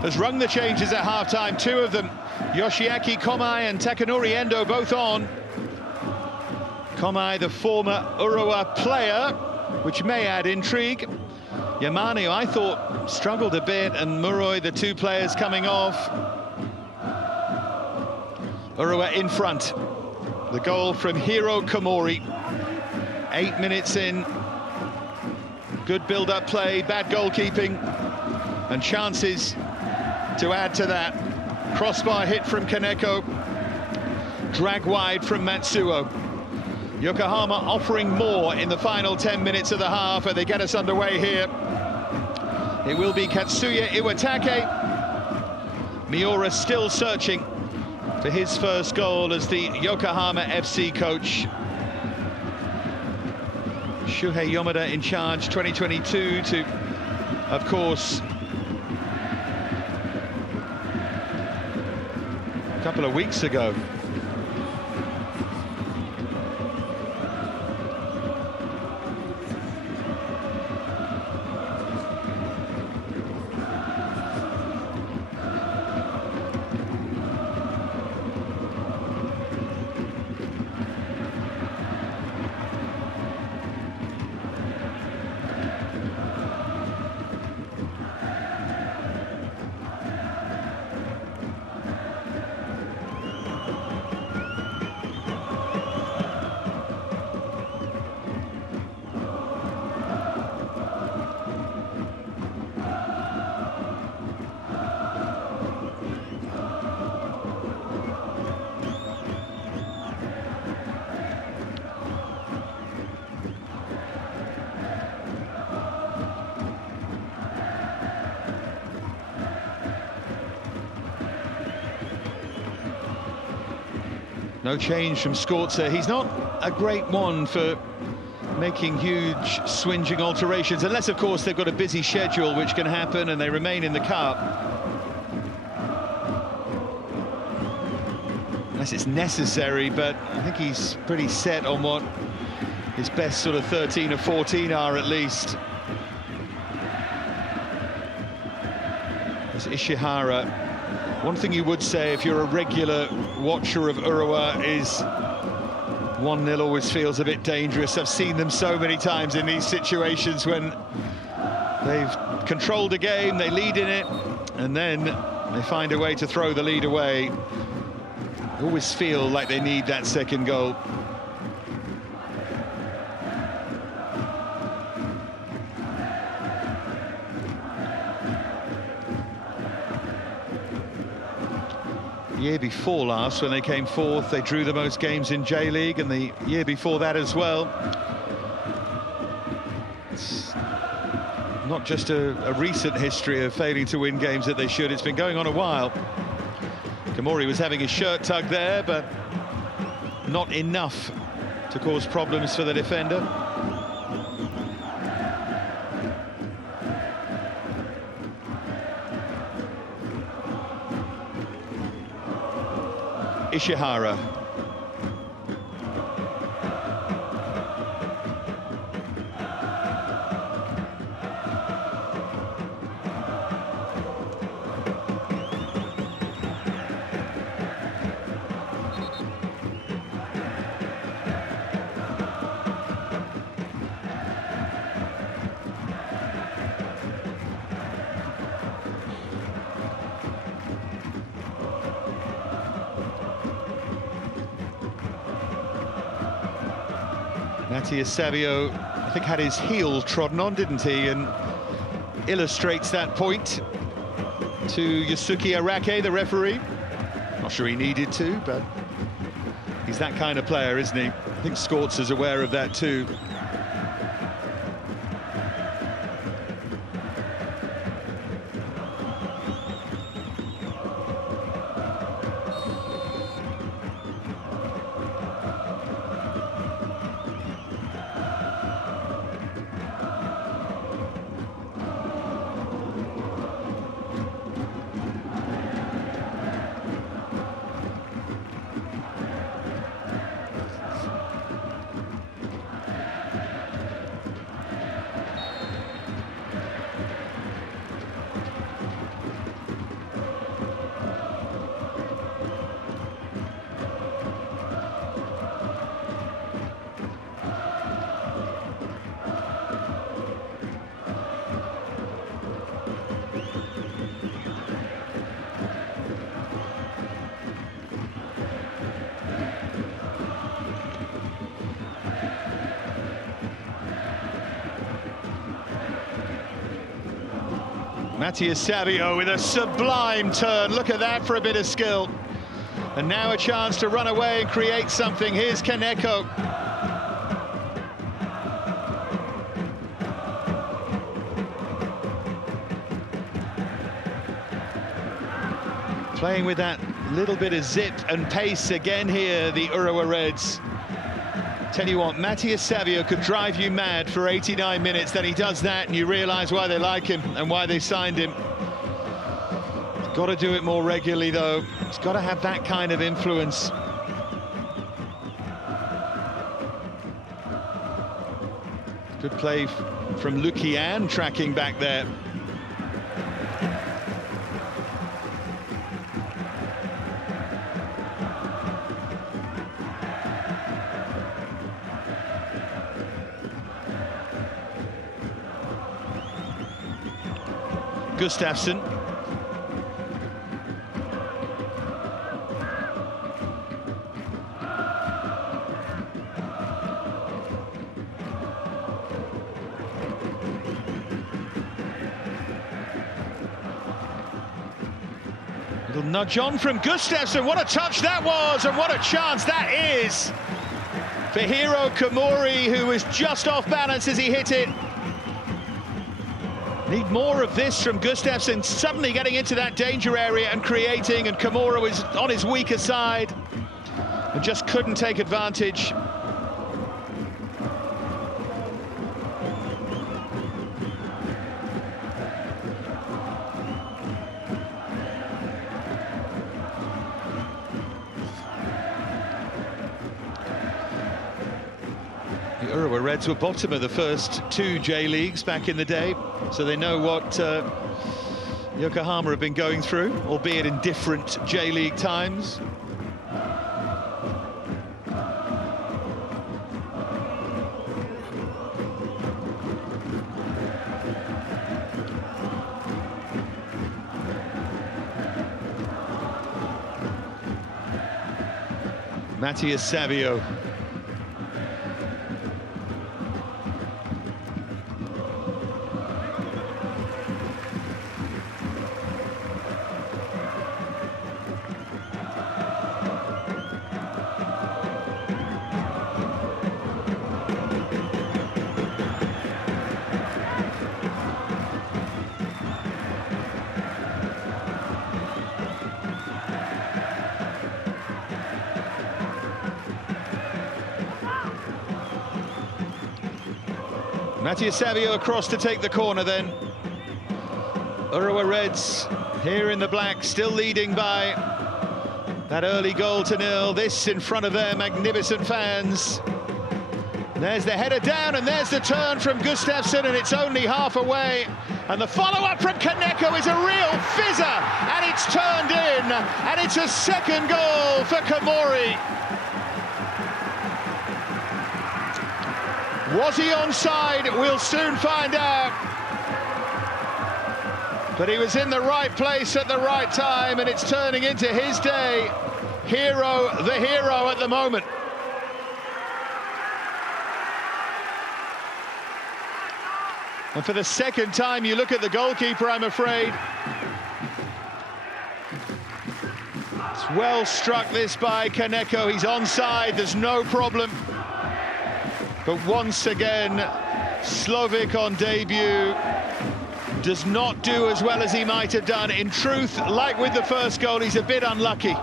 has rung the changes at half-time. Two of them, Yoshiaki Komai and Takanori Endo, both on. Komai, the former Urawa player, which may add intrigue. Yamane, I thought, struggled a bit, and Muroi, the two players coming off. Urawa in front. The goal from Hiro Komori. 8 minutes in. Good build-up play, bad goalkeeping, and chances to add to that. Crossbar hit from Kaneko. Drag wide from Matsuo. Yokohama offering more in the final 10 minutes of the half, and they get us underway here. It will be Katsuya Iwatake. Miura still searching for his first goal as the Yokohama FC coach. Shuhei Yamada in charge, 2022 to, of course, a couple of weeks ago. No change from Scorza. He's not a great one for making huge swinging alterations, unless, of course, they've got a busy schedule, which can happen, and they remain in the cup. Unless it's necessary, but I think he's pretty set on what his best sort of 13 or 14 are, at least. As Ishihara. One thing you would say, if you're a regular watcher of Urawa, is 1-0 always feels a bit dangerous. I've seen them so many times in these situations when they've controlled a game, they lead in it, and then they find a way to throw the lead away. They always feel like they need that second goal. Year before last, when they came fourth, they drew the most games in J.League, and the year before that as well. It's not just a recent history of failing to win games that they should. It's been going on a while. Komori was having his shirt tugged there, but not enough to cause problems for the defender. Ishihara. Matías Savio, I think, had his heel trodden on, didn't he? And illustrates that point to Yusuke Arake, the referee. Not sure he needed to, but he's that kind of player, isn't he? I think Scorts is aware of that too. Matías Savio with a sublime turn. Look at that for a bit of skill. And now a chance to run away and create something. Here's Kaneko. Playing with that little bit of zip and pace again here, the Urawa Reds. Tell you what, Matías Savio could drive you mad for 89 minutes, then he does that and you realise why they like him and why they signed him. He's got to do it more regularly though. He's got to have that kind of influence. Good play from Lukian, tracking back there. Gustafsson. Little nudge on from Gustafsson. What a touch that was, and what a chance that is for Hiro Komori, who was just off balance as he hit it. Need more of this from Gustafsson, suddenly getting into that danger area and creating, and Komori was on his weaker side and just couldn't take advantage. The Urawa Reds were bottom of the first two J-Leagues back in the day, so they know what Yokohama have been going through, albeit in different J-League times. Matías Savio. Matthew Savio across to take the corner then. Urawa Reds here in the black, still leading by that early goal to nil. This in front of their magnificent fans. There's the header down, and there's the turn from Gustafsson, and it's only half away. And the follow-up from Kaneko is a real fizzer, and it's turned in, and it's a second goal for Komori. Was he onside? We'll soon find out. But he was in the right place at the right time, and it's turning into his day. The hero at the moment. And for the second time, you look at the goalkeeper, I'm afraid. It's well struck, this, by Kaneko. He's onside, there's no problem. But once again, Slovic on debut does not do as well as he might have done. In truth, like with the first goal, he's a bit unlucky.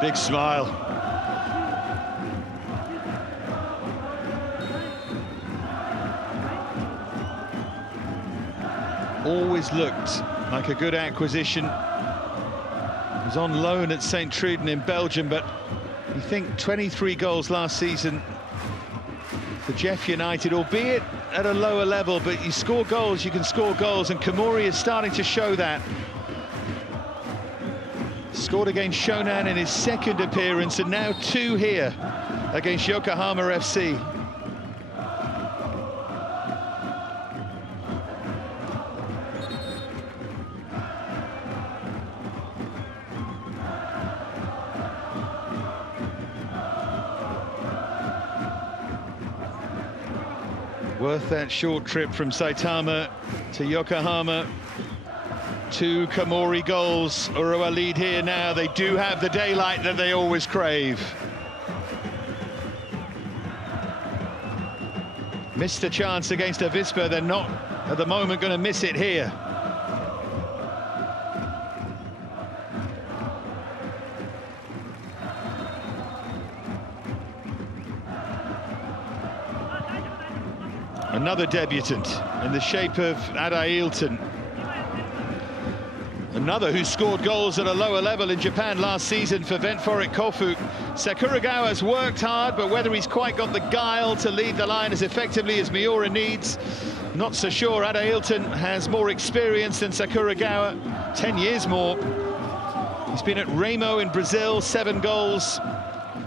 Big smile. Always looked like a good acquisition. He was on loan at St. Truden in Belgium, but you think 23 goals last season for Jeff United, albeit at a lower level, but you score goals, you can score goals, and Komori is starting to show that. Scored against Shonan in his second appearance, and now 2 here against Yokohama FC. Worth that short trip from Saitama to Yokohama. 2 Komori goals. Urawa lead here now. They do have the daylight that they always crave. Missed a chance against Avispa. They're not, at the moment, going to miss it here. Another debutant in the shape of Adailton. Another who scored goals at a lower level in Japan last season for Ventforet Kofu. Sakuragawa's worked hard, but whether he's quite got the guile to lead the line as effectively as Miura needs, not so sure. Adailton has more experience than Sakuragawa, 10 years more. He's been at Remo in Brazil, 7 goals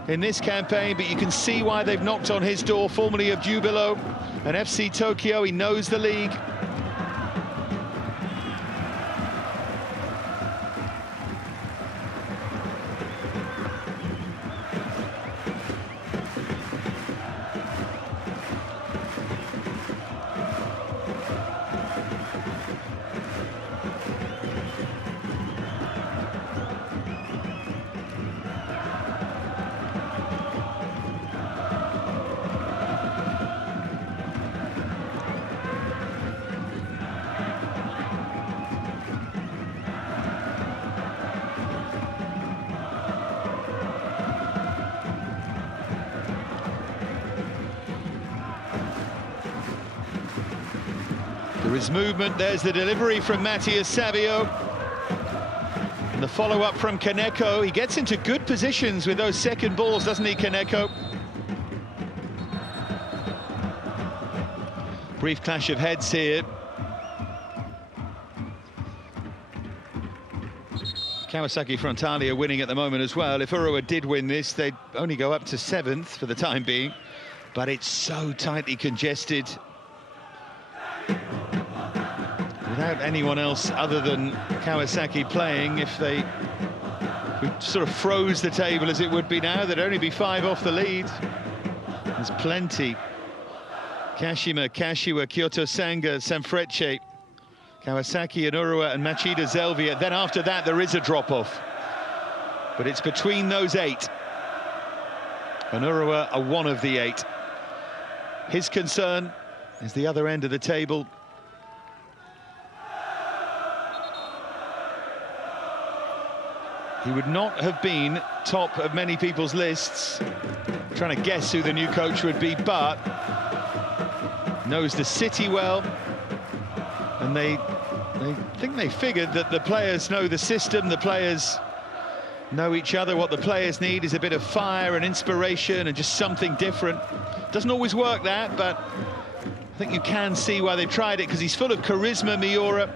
in this campaign, but you can see why they've knocked on his door, formerly of Jubilo and FC Tokyo. He knows the league. There is movement, there's the delivery from Matthias Savio. And the follow-up from Kaneko. He gets into good positions with those second balls, doesn't he, Kaneko? Brief clash of heads here. Kawasaki Frontale are winning at the moment as well. If Urawa did win this, they'd only go up to 7th for the time being. But it's so tightly congested. Without anyone else other than Kawasaki playing, if we sort of froze the table as it would be now, there'd only be 5 off the lead. There's plenty. Kashima, Kashiwa, Kyoto Sanga, Sanfrecce, Kawasaki and Urawa and Machida Zelvia. Then after that, there is a drop-off. But it's between those 8. And Urawa are one of the 8. His concern is the other end of the table. He would not have been top of many people's lists. I'm trying to guess who the new coach would be, but knows the city well. And they think they figured that the players know the system, the players know each other. What the players need is a bit of fire and inspiration and just something different. Doesn't always work that, but I think you can see why they tried it, because he's full of charisma, Miura.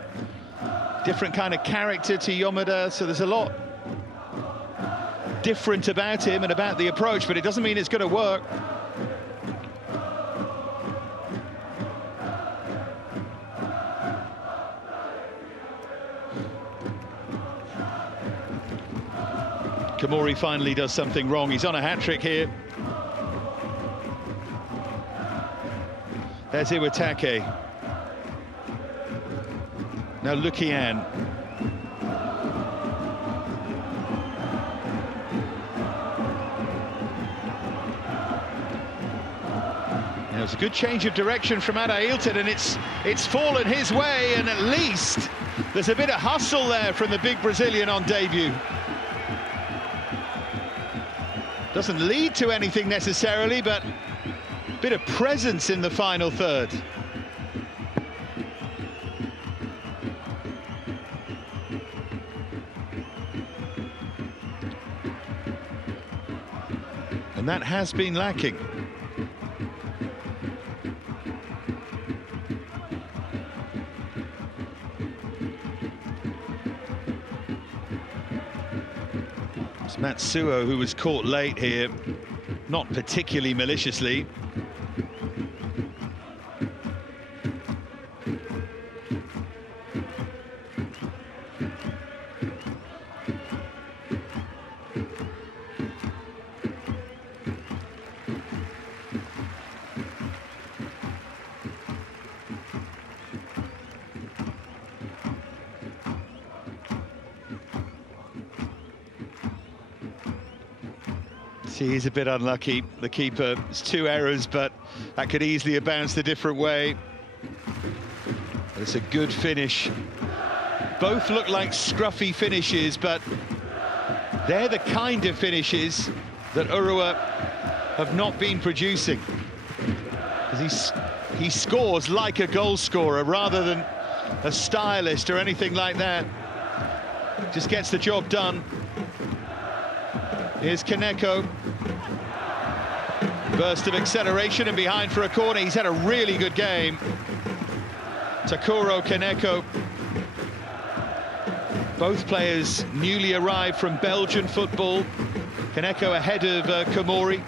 Different kind of character to Yomada, so there's a lot different about him and about the approach, but it doesn't mean it's going to work. Komori finally does something wrong. He's on a hat-trick here. There's Iwatake. Now Lukian. It was a good change of direction from Adailton, and it's fallen his way, and at least there's a bit of hustle there from the big Brazilian on debut. Doesn't lead to anything necessarily, but a bit of presence in the final third. And that has been lacking. It's Matsuo who was caught late here, not particularly maliciously. He's a bit unlucky, the keeper. It's 2 errors, but that could easily have bounced a different way. But it's a good finish. Both look like scruffy finishes, but they're the kind of finishes that Urawa have not been producing. Because he scores like a goal scorer rather than a stylist or anything like that. Just gets the job done. Here's Kaneko. Burst of acceleration and behind for a corner. He's had a really good game. Takuro Kaneko. Both players newly arrived from Belgian football. Kaneko ahead of Komori.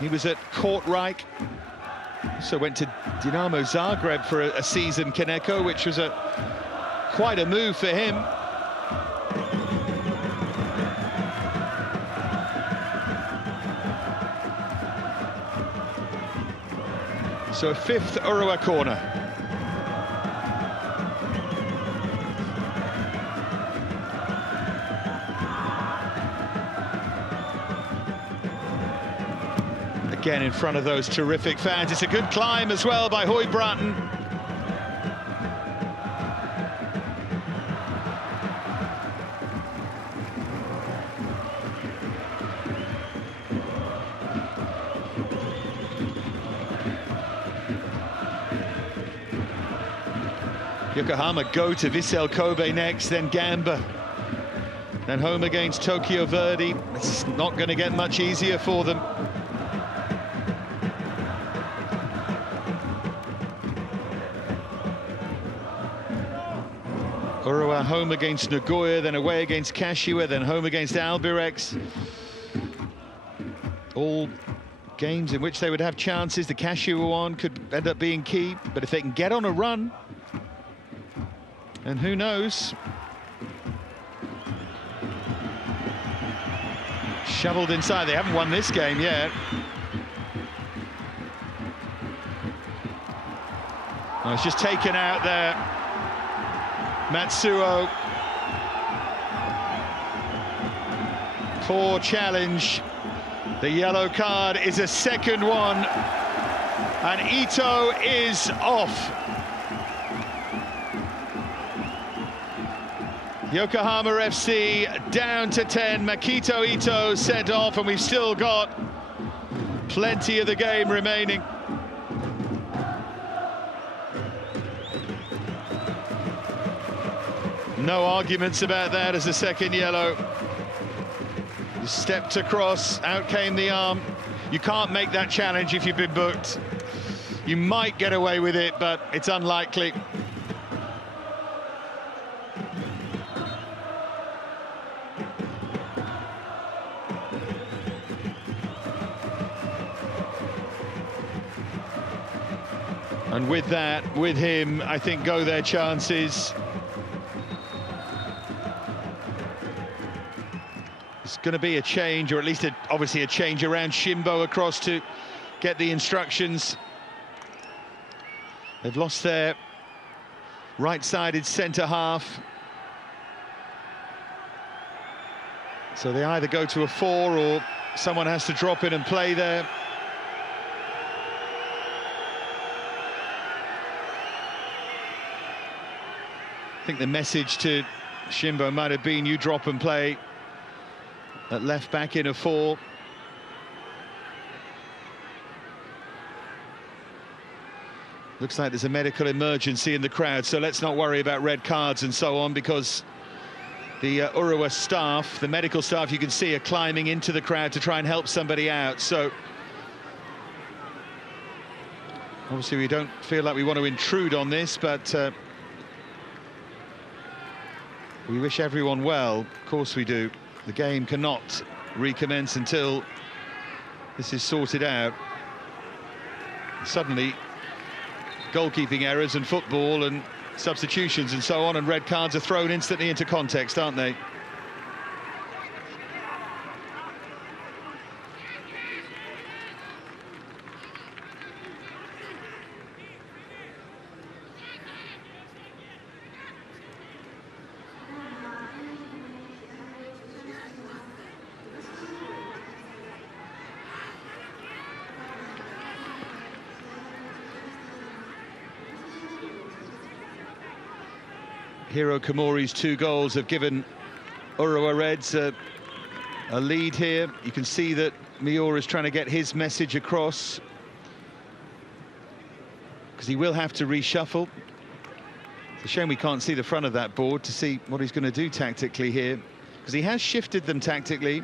He was at Kortrijk. Also went to Dinamo Zagreb for a season, Kaneko, which was quite a move for him. So a 5th Urawa corner. Again in front of those terrific fans. It's a good climb as well by Høybråten. Yokohama go to Vissel Kobe next, then Gamba, then home against Tokyo Verdy. It's not going to get much easier for them. Urawa home against Nagoya, then away against Kashiwa, then home against Albirex. All games in which they would have chances. The Kashiwa one could end up being key, but if they can get on a run, and who knows? Shoveled inside. They haven't won this game yet. Oh, it's just taken out there. Matsuo. Poor challenge. The yellow card is a second one. And Ito is off. Yokohama FC down to 10. Makito Ito sent off, and we've still got plenty of the game remaining. No arguments about that as a second yellow. He stepped across, out came the arm. You can't make that challenge if you've been booked. You might get away with it, but it's unlikely. And with that, with him, I think go their chances. It's going to be a change, or at least obviously a change around Shimbo across to get the instructions. They've lost their right-sided centre-half. So they either go to a 4 or someone has to drop in and play there. I think the message to Shimbo might have been, you drop and play at left back in a 4. Looks like there's a medical emergency in the crowd, so let's not worry about red cards and so on, because the Urawa staff, the medical staff, you can see, are climbing into the crowd to try and help somebody out. So obviously we don't feel like we want to intrude on this, but we wish everyone well. Of course we do. The game cannot recommence until this is sorted out. Suddenly, goalkeeping errors and football and substitutions and so on, and red cards are thrown instantly into context, aren't they? Hiro Komori's 2 goals have given Urawa Reds a lead here. You can see that Miura is trying to get his message across, because he will have to reshuffle. It's a shame we can't see the front of that board to see what he's going to do tactically here, because he has shifted them tactically.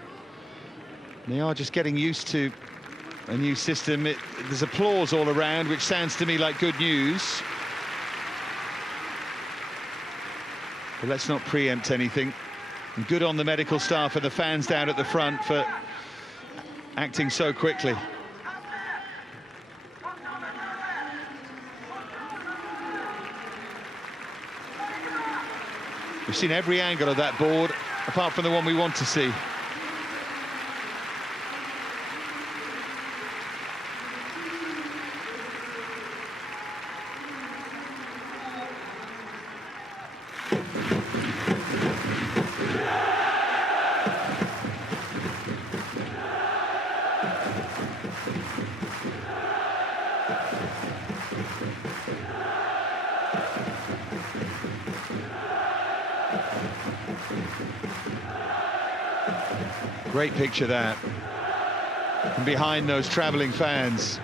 They are just getting used to a new system. There's applause all around, which sounds to me like good news. But let's not preempt anything. And good on the medical staff and the fans down at the front for acting so quickly. We've seen every angle of that board, apart from the one we want to see. Great picture that, from behind those travelling fans.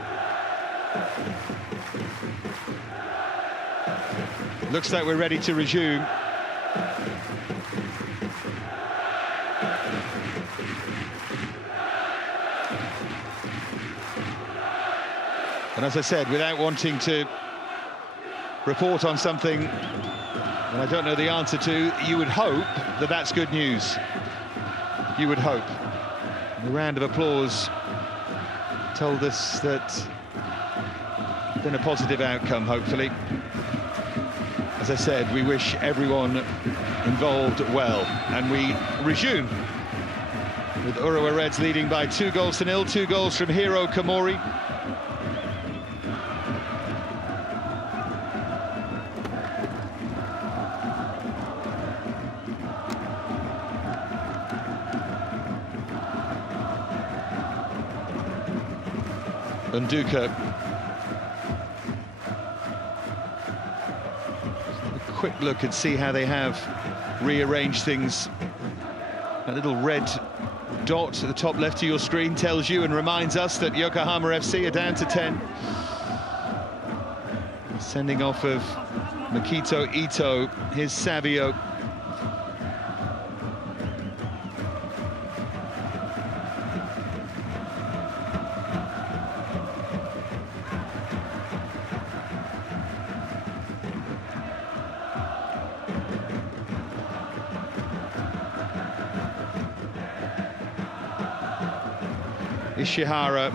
Looks like we're ready to resume. And as I said, without wanting to report on something that I don't know the answer to, you would hope that that's good news. You would hope. The round of applause told us that it's been a positive outcome, hopefully. As I said, we wish everyone involved well, and we resume with Urawa Reds leading by 2-0. 2 goals from Hiro Komori. Unduka. A quick look and see how they have rearranged things. That little red dot at the top left of your screen tells you and reminds us that Yokohama FC are down to 10. Sending off of Makito Ito, here's Savio. Ishihara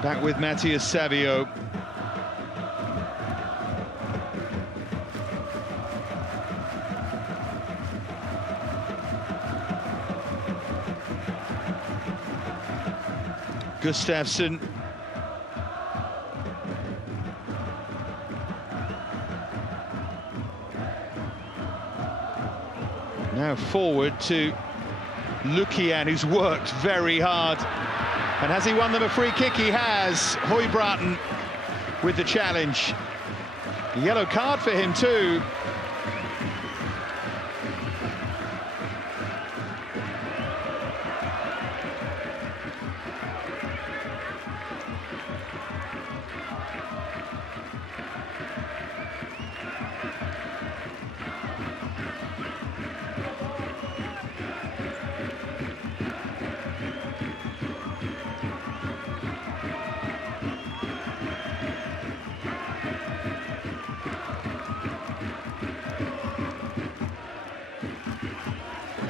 back with Matthias Savio. Gustafsson. Now forward to Lukian, who's worked very hard. And has he won them a free kick? He has. Høybråten with the challenge. A yellow card for him too.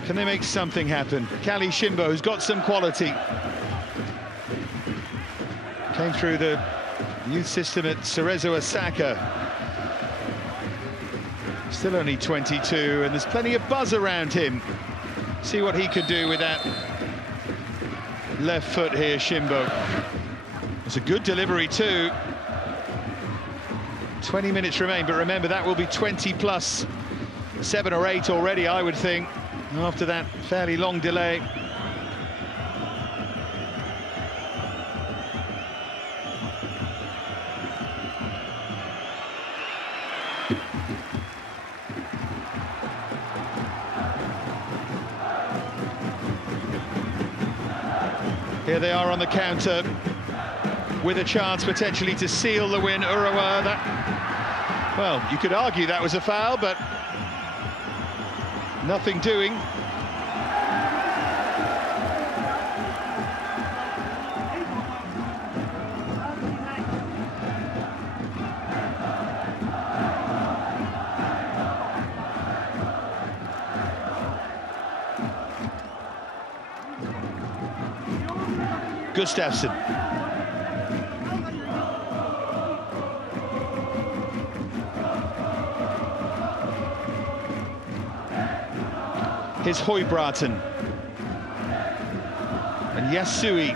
Can they make something happen? Kali Shimbo, who's got some quality. Came through the youth system at Cerezo Osaka. Still only 22, and there's plenty of buzz around him. See what he could do with that left foot here, Shimbo. It's a good delivery too. 20 minutes remain, but remember that will be 20 plus 7 or 8 already, I would think, after that fairly long delay. Here they are on the counter with a chance potentially to seal the win. Urawa, well, you could argue that was a foul, but nothing doing. Gustafsson. Here's Høybråten. And Yasui.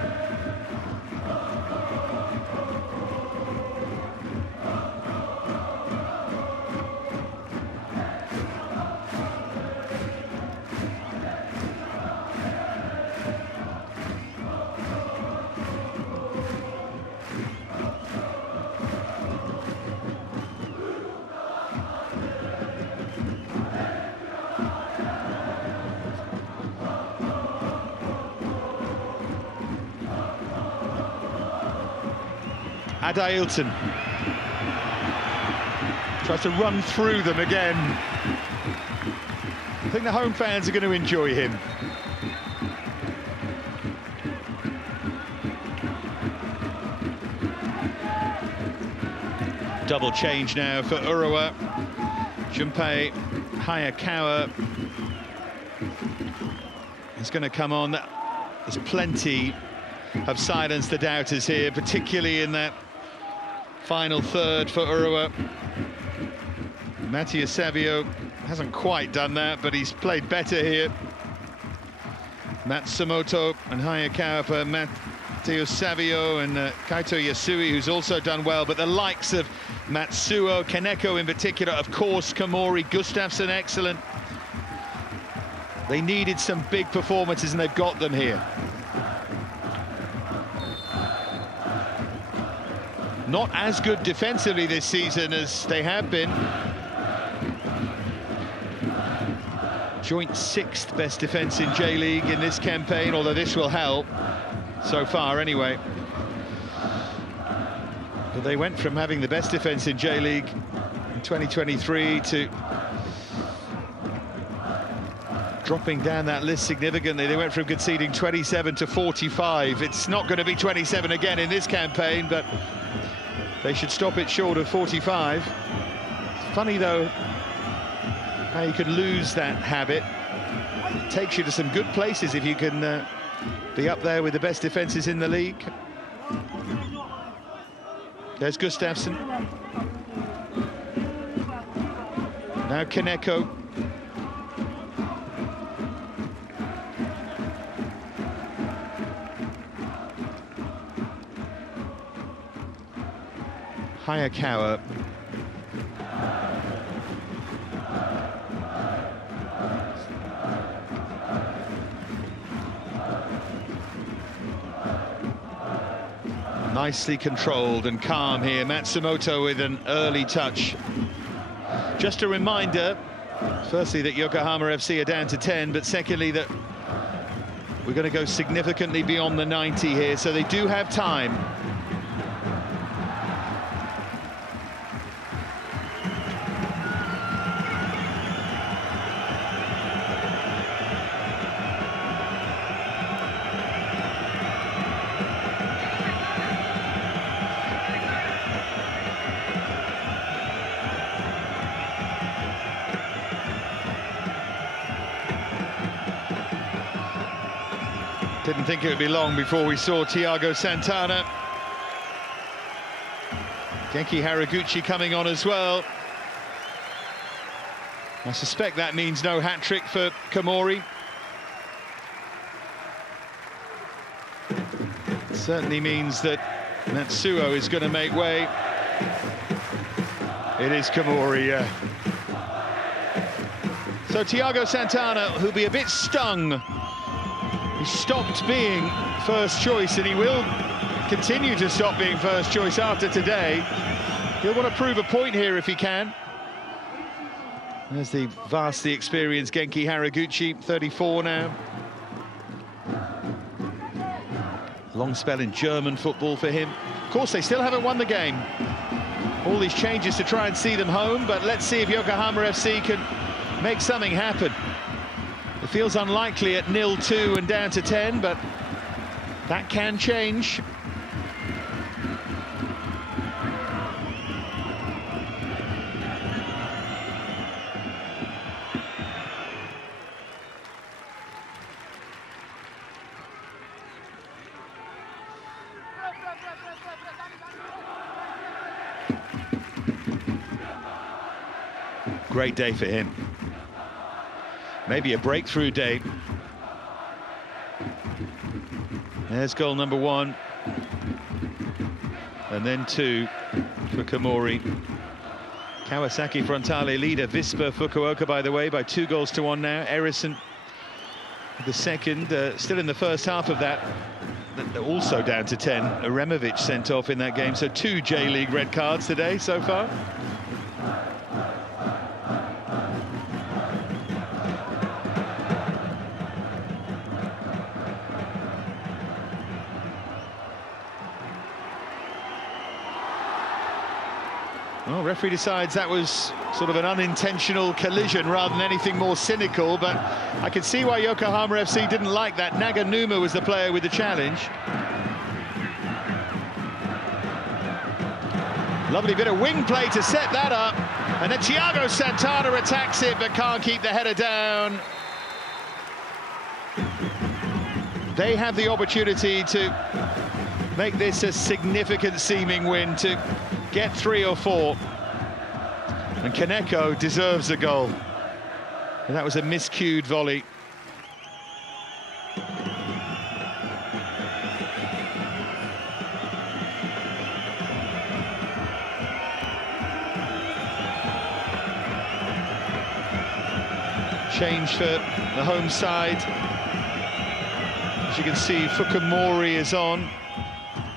Adailton tries to run through them again. I think the home fans are going to enjoy him. Double change now for Urawa. Junpei Hayakawa is going to come on. There's plenty of silence the doubters here, particularly in that final third for Urawa. Matthias Savio hasn't quite done that, but he's played better here. Matsumoto and Hayakawa for Matthias Savio, and Kaito Yasui, who's also done well, but the likes of Matsuo, Kaneko in particular, of course, Komori, Gustafsson, excellent. They needed some big performances, and they've got them here. not as good defensively this season as they have been. Joint 6th best defence in J-League in this campaign, although this will help, so far anyway. But they went from having the best defence in J-League in 2023 to dropping down that list significantly. They went from conceding 27 to 45. It's not going to be 27 again in this campaign, but they should stop it short of 45. It's funny, though, how you can lose that habit. It takes you to some good places if you can be up there with the best defences in the league. There's Gustafsson. Now Kaneko. Hayakawa. Nicely controlled and calm here. Matsumoto with an early touch. Just a reminder, firstly, that Yokohama FC are down to 10, but secondly, that we're going to go significantly beyond the 90 here, so they do have time. Didn't think it would be long before we saw Thiago Santana. Genki Haraguchi coming on as well. I suspect that means no hat-trick for Komori. It certainly means that Natsuo is going to make way. It is Komori, yeah. So Thiago Santana, who'll be a bit stung. He stopped being first choice, and he will continue to stop being first choice after today. He'll want to prove a point here if he can. There's the vastly experienced Genki Haraguchi, 34 now. Long spell in German football for him. Of course, they still haven't won the game. All these changes to try and see them home, but let's see if Yokohama FC can make something happen. It feels unlikely at 0-2 and down to 10, but that can change. Great day for him. Maybe a breakthrough day. There's goal number 1. And then 2 for Komori. Kawasaki Frontale leader Vispa Fukuoka, by the way, by 2-1 now. Erison the second, still in the first half of that. Also down to 10. Aremovic sent off in that game. So 2 J-League red cards today so far. Well, referee decides that was sort of an unintentional collision rather than anything more cynical, but I can see why Yokohama FC didn't like that. Naganuma was the player with the challenge. Lovely bit of wing play to set that up, and then Thiago Santana attacks it but can't keep the header down. They have the opportunity to make this a significant seeming win, to get 3 or 4, and Kaneko deserves a goal. And that was a miscued volley. Change for the home side. As you can see, Fukumori is on.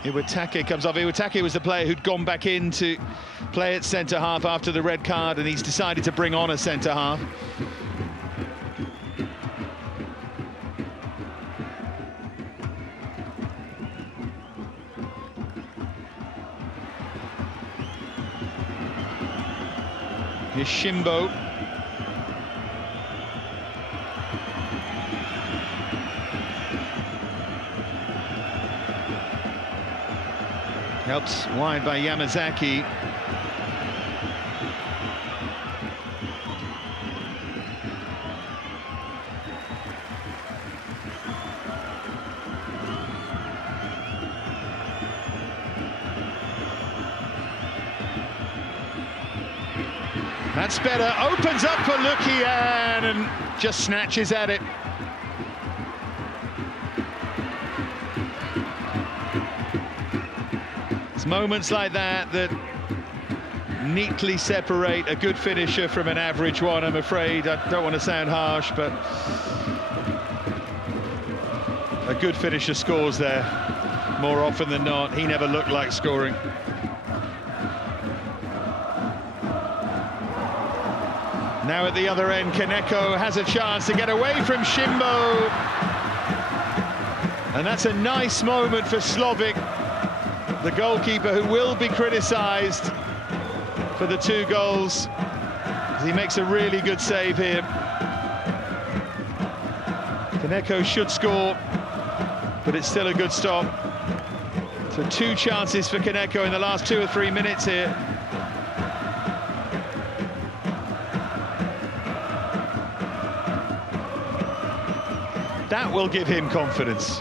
Iwatake comes off. Iwatake was the player who'd gone back in to play at centre-half after the red card, and he's decided to bring on a centre-half. Here's Shimbo. Helps wide by Yamazaki. That's better, opens up for Lukian and just snatches at it. It's moments like that that neatly separate a good finisher from an average one, I'm afraid. I don't want to sound harsh, but a good finisher scores there more often than not. He never looked like scoring. Now at the other end, Kaneko has a chance to get away from Shimbo. And that's a nice moment for Slovic, the goalkeeper who will be criticised for the 2 goals. He makes a really good save here. Kaneko should score, but it's still a good stop. So 2 chances for Kaneko in the last 2 or 3 minutes here. That will give him confidence.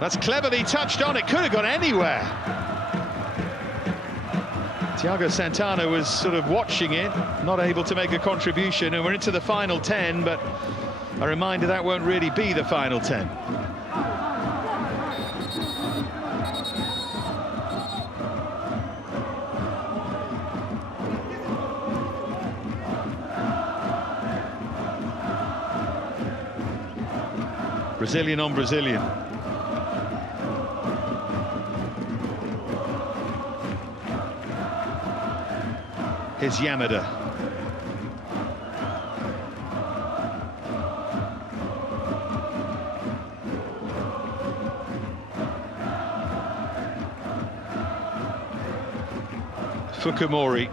That's cleverly touched on. It could have gone anywhere. Thiago Santana was sort of watching it, not able to make a contribution, and we're into the final 10, but a reminder that won't really be the final 10. Brazilian on Brazilian. Here's Yamada. Fukumori.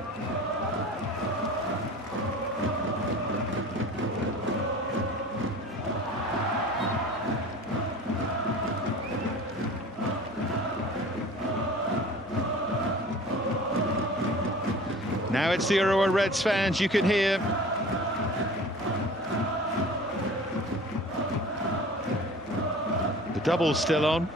Now it's the Urawa Reds fans, you can hear. The double's still on.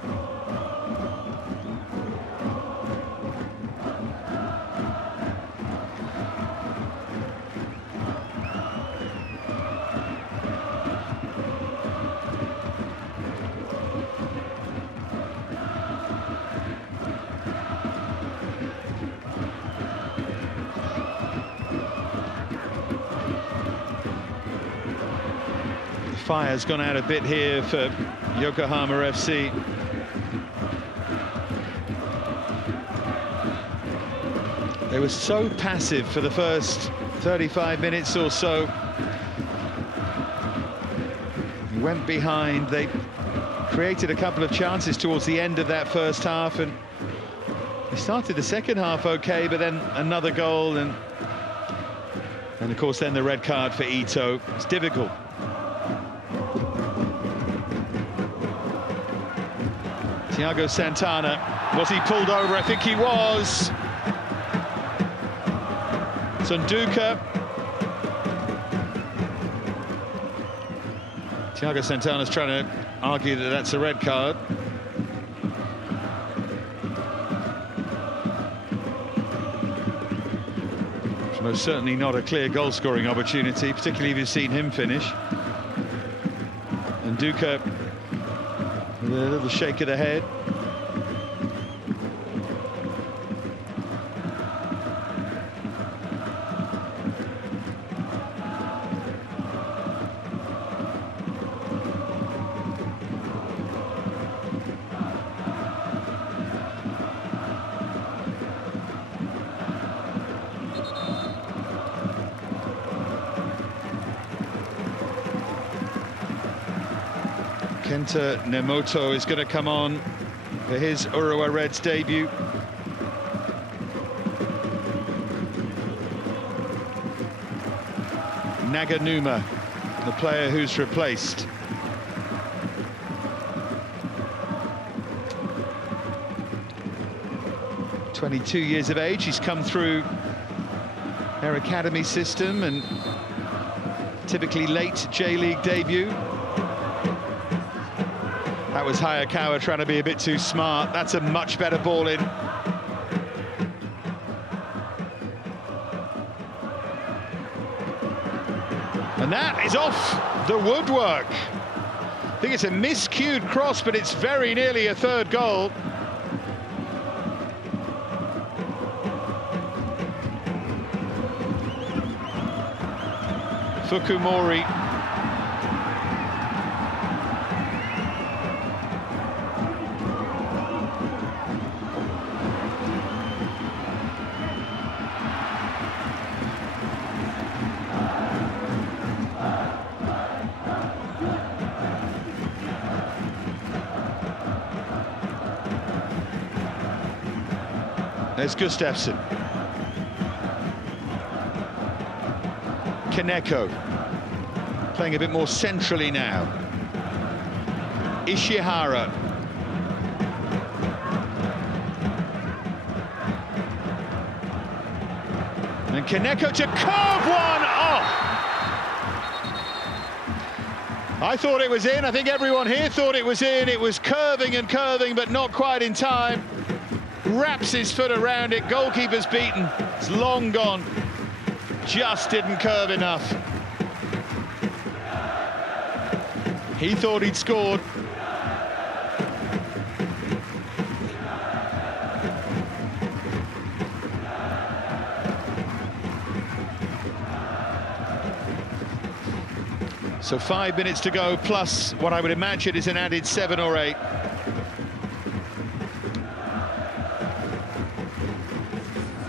Fire's gone out a bit here for Yokohama FC. They were so passive for the first 35 minutes or so. Went behind, they created a couple of chances towards the end of that first half, and they started the second half okay, but then another goal, and of course then the red card for Ito. It's difficult. Thiago Santana, was he pulled over? I think he was. Sunduka. Thiago Santana's trying to argue that that's a red card. It's most certainly not a clear goal-scoring opportunity, particularly if you've seen him finish. And Duka with a little shake of the head. Kenta Nemoto is going to come on for his Urawa Reds debut. Naganuma, the player who's replaced. "22 years of age, he's come through their academy system and typically late J-League debut. That was Hayakawa trying to be a bit too smart. That's a much better ball in. And that is off the woodwork. I think it's a miscued cross, but it's very nearly a third goal. Fukumori. There's Gustafsson. Kaneko playing a bit more centrally now. Ishihara. And Kaneko to curve one off. I thought it was in. I think everyone here thought it was in. It was curving and curving, but not quite in time. Wraps his foot around it. Goalkeeper's beaten. It's long gone. Just didn't curve enough. He thought he'd scored. So 5 minutes to go, plus what I would imagine is an added 7 or 8.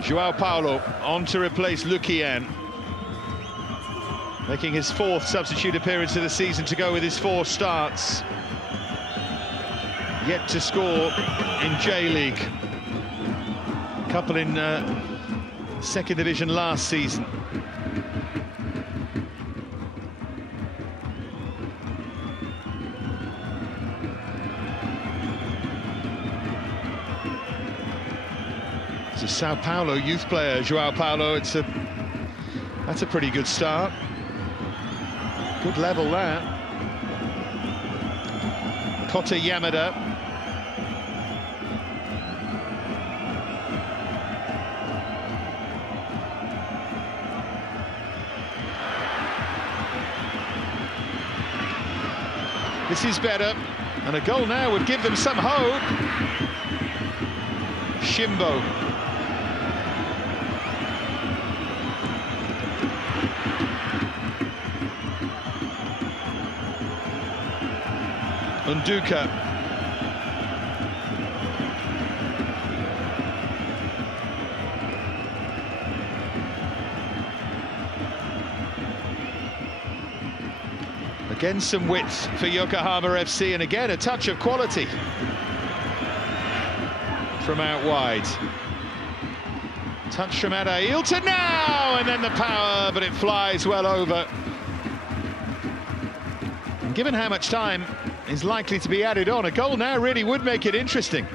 João Paulo on to replace Lukian, making his 4th substitute appearance of the season to go with his 4 starts. Yet to score in J-League. Couple in 2nd division last season. It's a Sao Paulo youth player, João Paulo. That's a pretty good start. Good level there. Kota Yamada. This is better, and a goal now would give them some hope. Shimbo. Unduka. Again, some width for Yokohama FC, and again, a touch of quality from out wide. Touch from Adailton now, and then the power, but it flies well over. And given how much time is likely to be added on, a goal now really would make it interesting.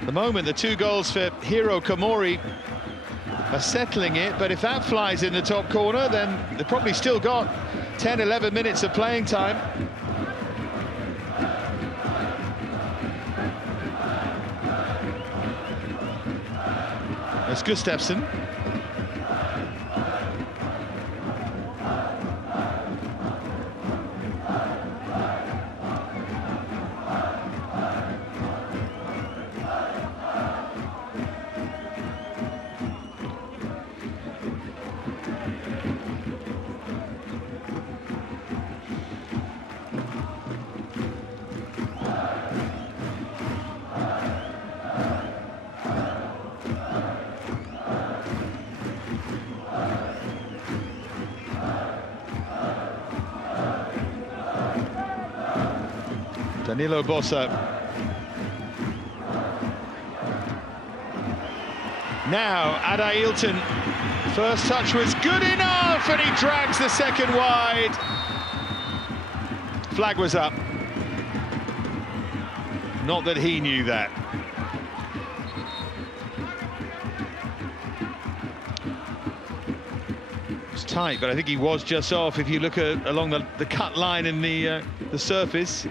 At the moment, the 2 goals for Hiro Komori are settling it, but if that flies in the top corner, then they've probably still got 10, 11 minutes of playing time. That's Gustafsson. Danilo Bossa. Now, Adailton. First touch was good enough, and he drags the second wide. Flag was up. Not that he knew that. It's tight, but I think he was just off. If you look along the cut line in the surface.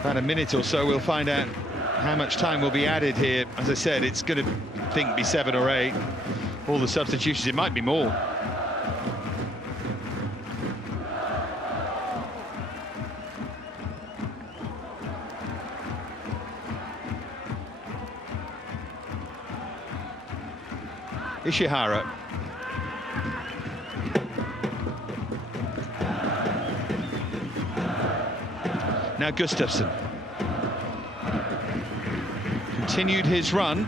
About a minute or so, we'll find out how much time will be added here. As I said, it's going to, I think, be 7 or 8. All the substitutions, it might be more. Ishihara. Now Gustafsson. Continued his run.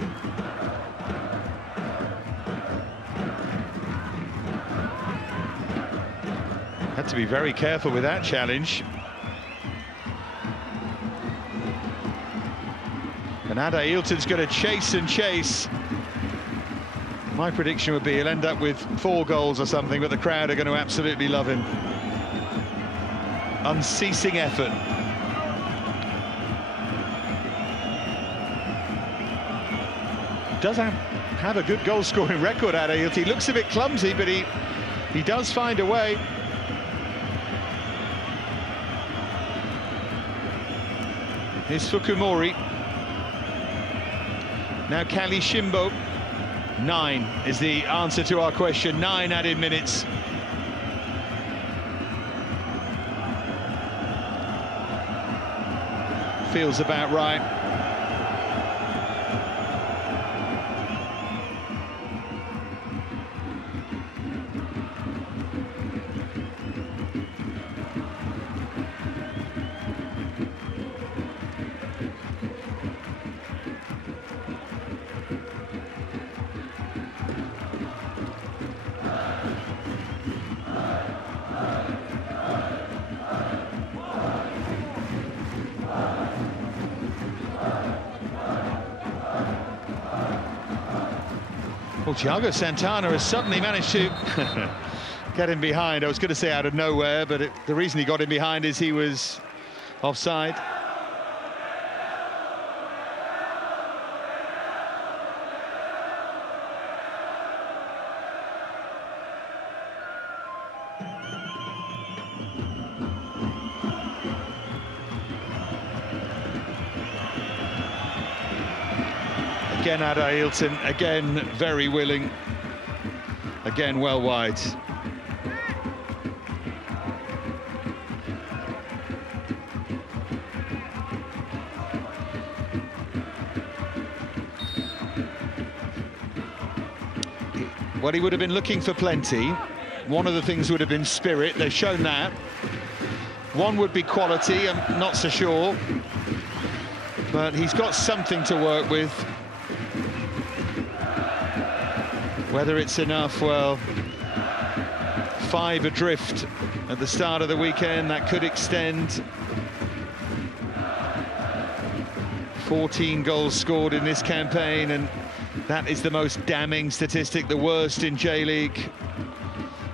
Had to be very careful with that challenge. And Adailton's going to chase and chase. My prediction would be he'll end up with 4 goals or something, but the crowd are going to absolutely love him. Unceasing effort. Does have a good goal-scoring record, Adailton. He looks a bit clumsy, but he does find a way. Here's Fukumori. Now Kali Shimbo. 9 is the answer to our question. 9 added minutes. Feels about right. Well, Thiago Santana has suddenly managed to get him behind. I was going to say out of nowhere, but the reason he got him behind is he was offside. Again, Adailton, again very willing, again well wide. Well, he would have been looking for plenty. One of the things would have been spirit, they've shown that. One would be quality, I'm not so sure. But he's got something to work with. Whether it's enough, well, 5 adrift at the start of the weekend, that could extend. 14 goals scored in this campaign, and that is the most damning statistic, the worst in J-League.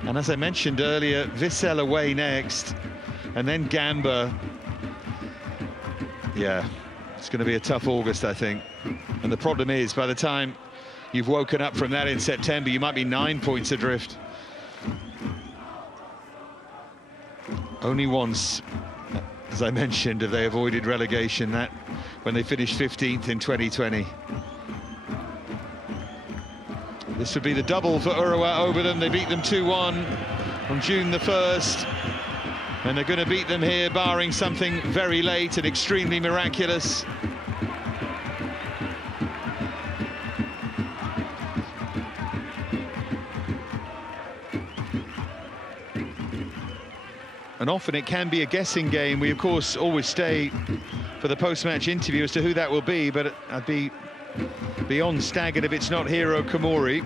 And as I mentioned earlier, Vissel away next, and then Gamba. Yeah, it's going to be a tough August, I think. And the problem is, by the time you've woken up from that in September, you might be 9 points adrift. Only once, as I mentioned, have they avoided relegation, that when they finished 15th in 2020. This would be the double for Urawa over them. They beat them 2-1 on June the 1st. And they're going to beat them here, barring something very late and extremely miraculous. And often it can be a guessing game. We, of course, always stay for the post-match interview as to who that will be, but I'd be beyond staggered if it's not Hiro Komori.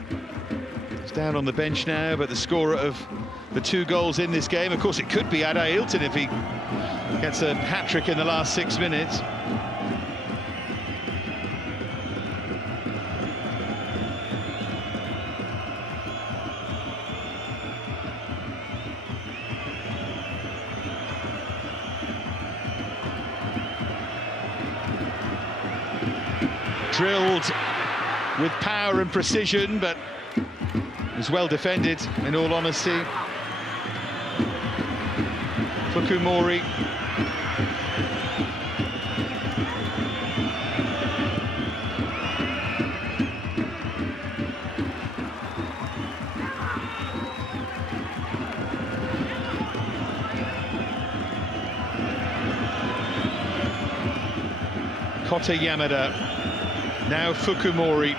He's down on the bench now, but the scorer of the 2 goals in this game, of course, it could be Ada Hilton if he gets a hat-trick in the last 6 minutes. Drilled with power and precision, but it was well defended, in all honesty. Fukumori. Kota Yamada. Now Fukumori.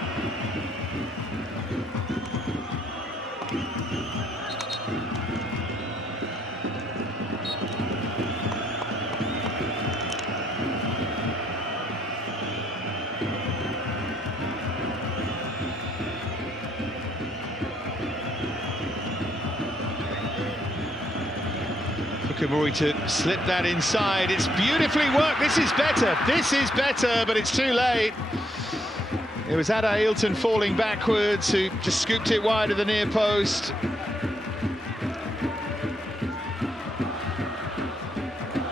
Fukumori to slip that inside. It's beautifully worked. This is better, but it's too late. It was Ada Hilton falling backwards, who just scooped it wide of the near post.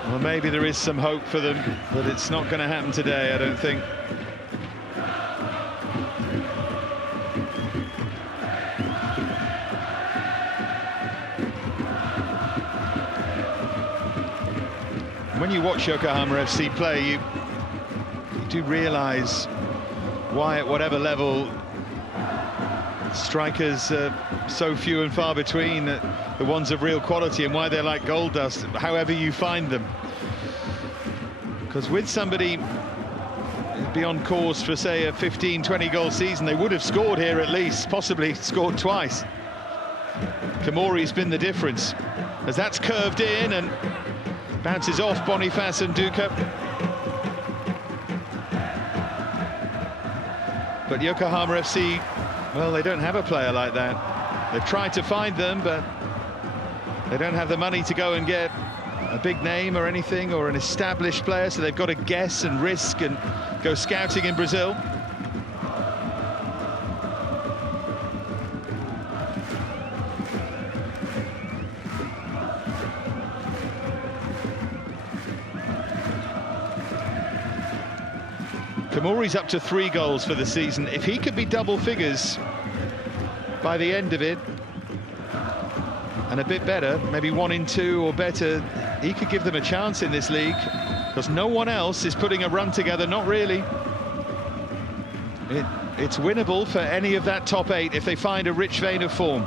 Well, maybe there is some hope for them, but it's not going to happen today, I don't think. When you watch Yokohama FC play, you do realise why, at whatever level, strikers are so few and far between, the ones of real quality, and why they're like gold dust, however you find them. Because with somebody beyond course for, say, a 15-20 goal season, they would have scored here at least, possibly scored twice. Komori's been the difference, as that's curved in and bounces off Boniface and Duca. But Yokohama FC, well, they don't have a player like that. They've tried to find them, but they don't have the money to go and get a big name or anything, or an established player, so they've got to guess and risk and go scouting in Brazil. Komori's up to 3 goals for the season. If he could be double figures by the end of it, and a bit better, maybe 1 in 2 or better, he could give them a chance in this league, because no one else is putting a run together, not really. It's winnable for any of that top 8 if they find a rich vein of form.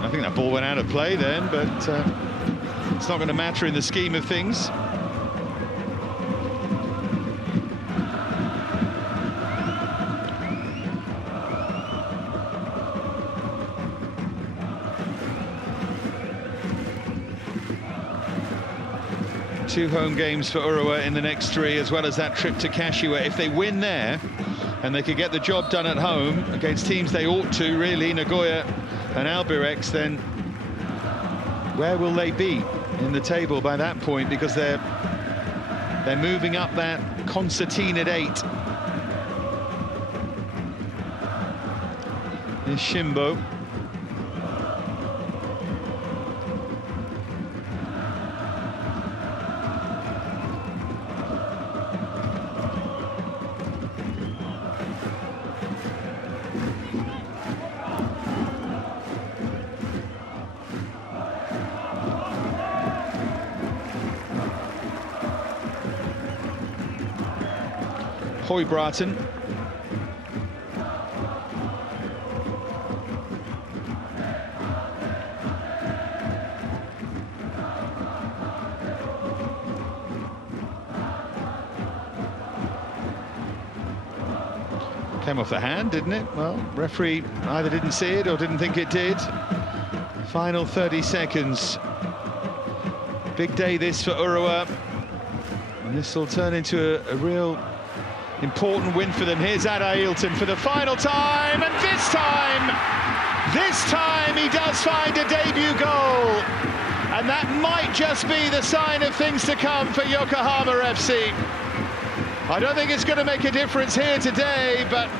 I think that ball went out of play then, but it's not going to matter in the scheme of things. Two home games for Urawa in the next 3, as well as that trip to Kashiwa. If they win there, and they could get the job done at home against teams they ought to, really, Nagoya and Albirex, then where will they be in the table by that point? Because they're moving up that concertina at 8. Is Shimbo. Hoybraten. Came off the hand, didn't it? Well, referee either didn't see it or didn't think it did. Final 30 seconds. Big day this for Urawa. And this will turn into a real important win for them. Here's Ailton for the final time, and this time he does find a debut goal. And that might just be the sign of things to come for Yokohama FC. I don't think it's going to make a difference here today, but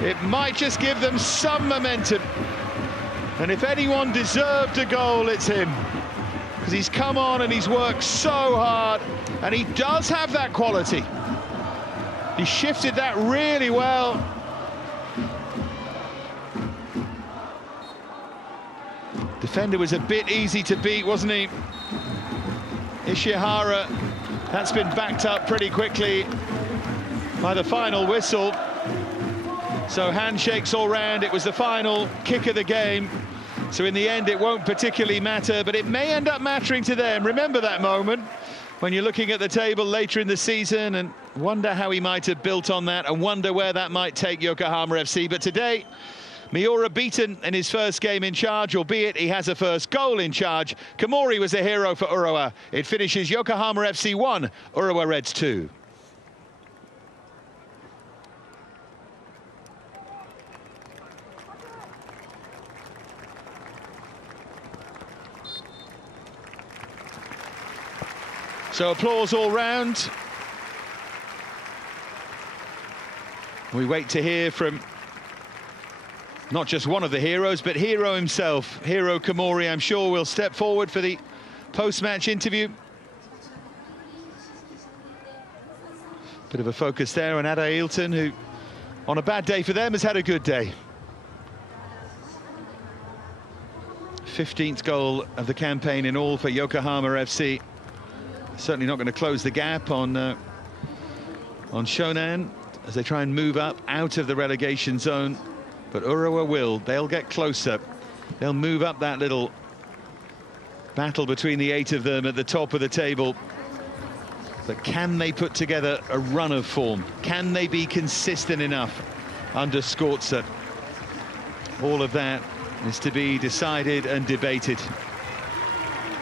it might just give them some momentum. And if anyone deserved a goal, it's him. Because he's come on and he's worked so hard, and he does have that quality. He shifted that really well. Defender was a bit easy to beat, wasn't he? Ishihara. That's been backed up pretty quickly by the final whistle. So handshakes all round. It was the final kick of the game. So in the end, it won't particularly matter, but it may end up mattering to them. Remember that moment when you're looking at the table later in the season and wonder how he might have built on that and wonder where that might take Yokohama FC. But today, Miura beaten in his first game in charge, albeit he has a first goal in charge. Komori was a hero for Urawa. It finishes Yokohama FC 1, Urawa Reds 2. So applause all round. We wait to hear from not just one of the heroes, but Hero himself. Hero Komori, I'm sure, will step forward for the post-match interview. Bit of a focus there on Ailton, who, on a bad day for them, has had a good day. 15th goal of the campaign in all for Yokohama FC. Certainly not going to close the gap on Shonan as they try and move up out of the relegation zone. But Urawa will. They'll get closer. They'll move up that little battle between the 8 of them at the top of the table. But can they put together a run of form? Can they be consistent enough under Skorza? All of that is to be decided and debated.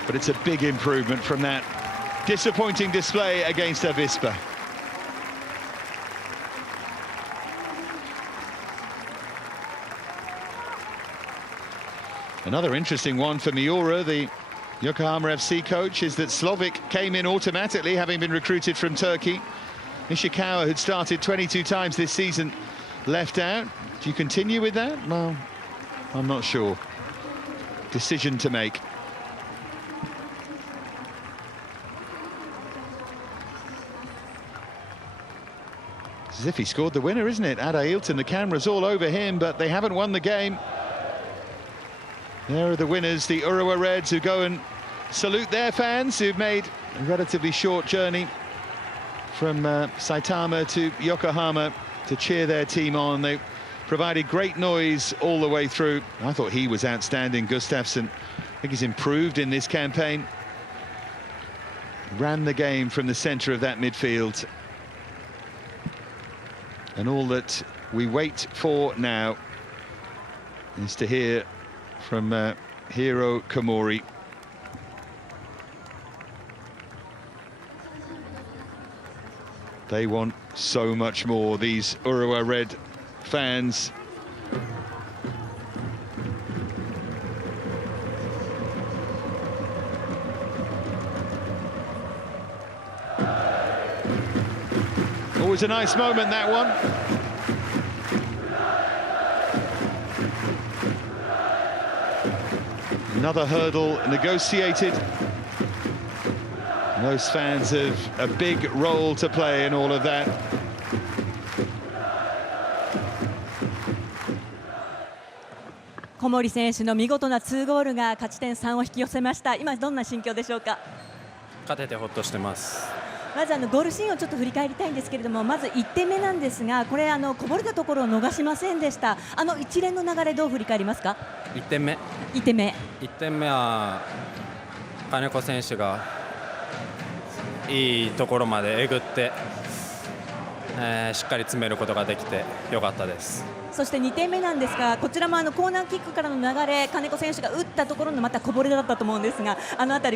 But it's a big improvement from that disappointing display against Avispa. Another interesting one for Miura, the Yokohama FC coach, is that Slovic came in automatically, having been recruited from Turkey. Ishikawa, who'd started 22 times this season, left out. Do you continue with that? Well, I'm not sure. Decision to make. It's as if he scored the winner, isn't it? Ailton, the camera's all over him, but they haven't won the game. There are the winners, the Urawa Reds, who go and salute their fans who've made a relatively short journey from Saitama to Yokohama to cheer their team on. They provided great noise all the way through. I thought he was outstanding, Gustafsson. I think he's improved in this campaign. Ran the game from the centre of that midfield. And all that we wait for now is to hear from Hero Komori. They want so much more, these Urawa Red fans. Always a nice moment, that one. Another hurdle negotiated. Those fans have a big role to play in all of that.小森選手の見事な2ゴールが勝ち点3を引き寄せました。今どんな心境でしょうか。勝ててほっとしてます。まずゴールシーンをちょっと振り返りたいんですけれども、まず1点目なんですが、これこぼれたところを逃しませんでした。一連の流れどう振り返りますか。1点目は金子選手がいいところまでえぐって、しっかり詰めることができてよかったです。そして2点目なんですが、こちらもコーナーキックからの流れ、金子選手が打ったところのまたこぼれだったと思うんですが、あの辺り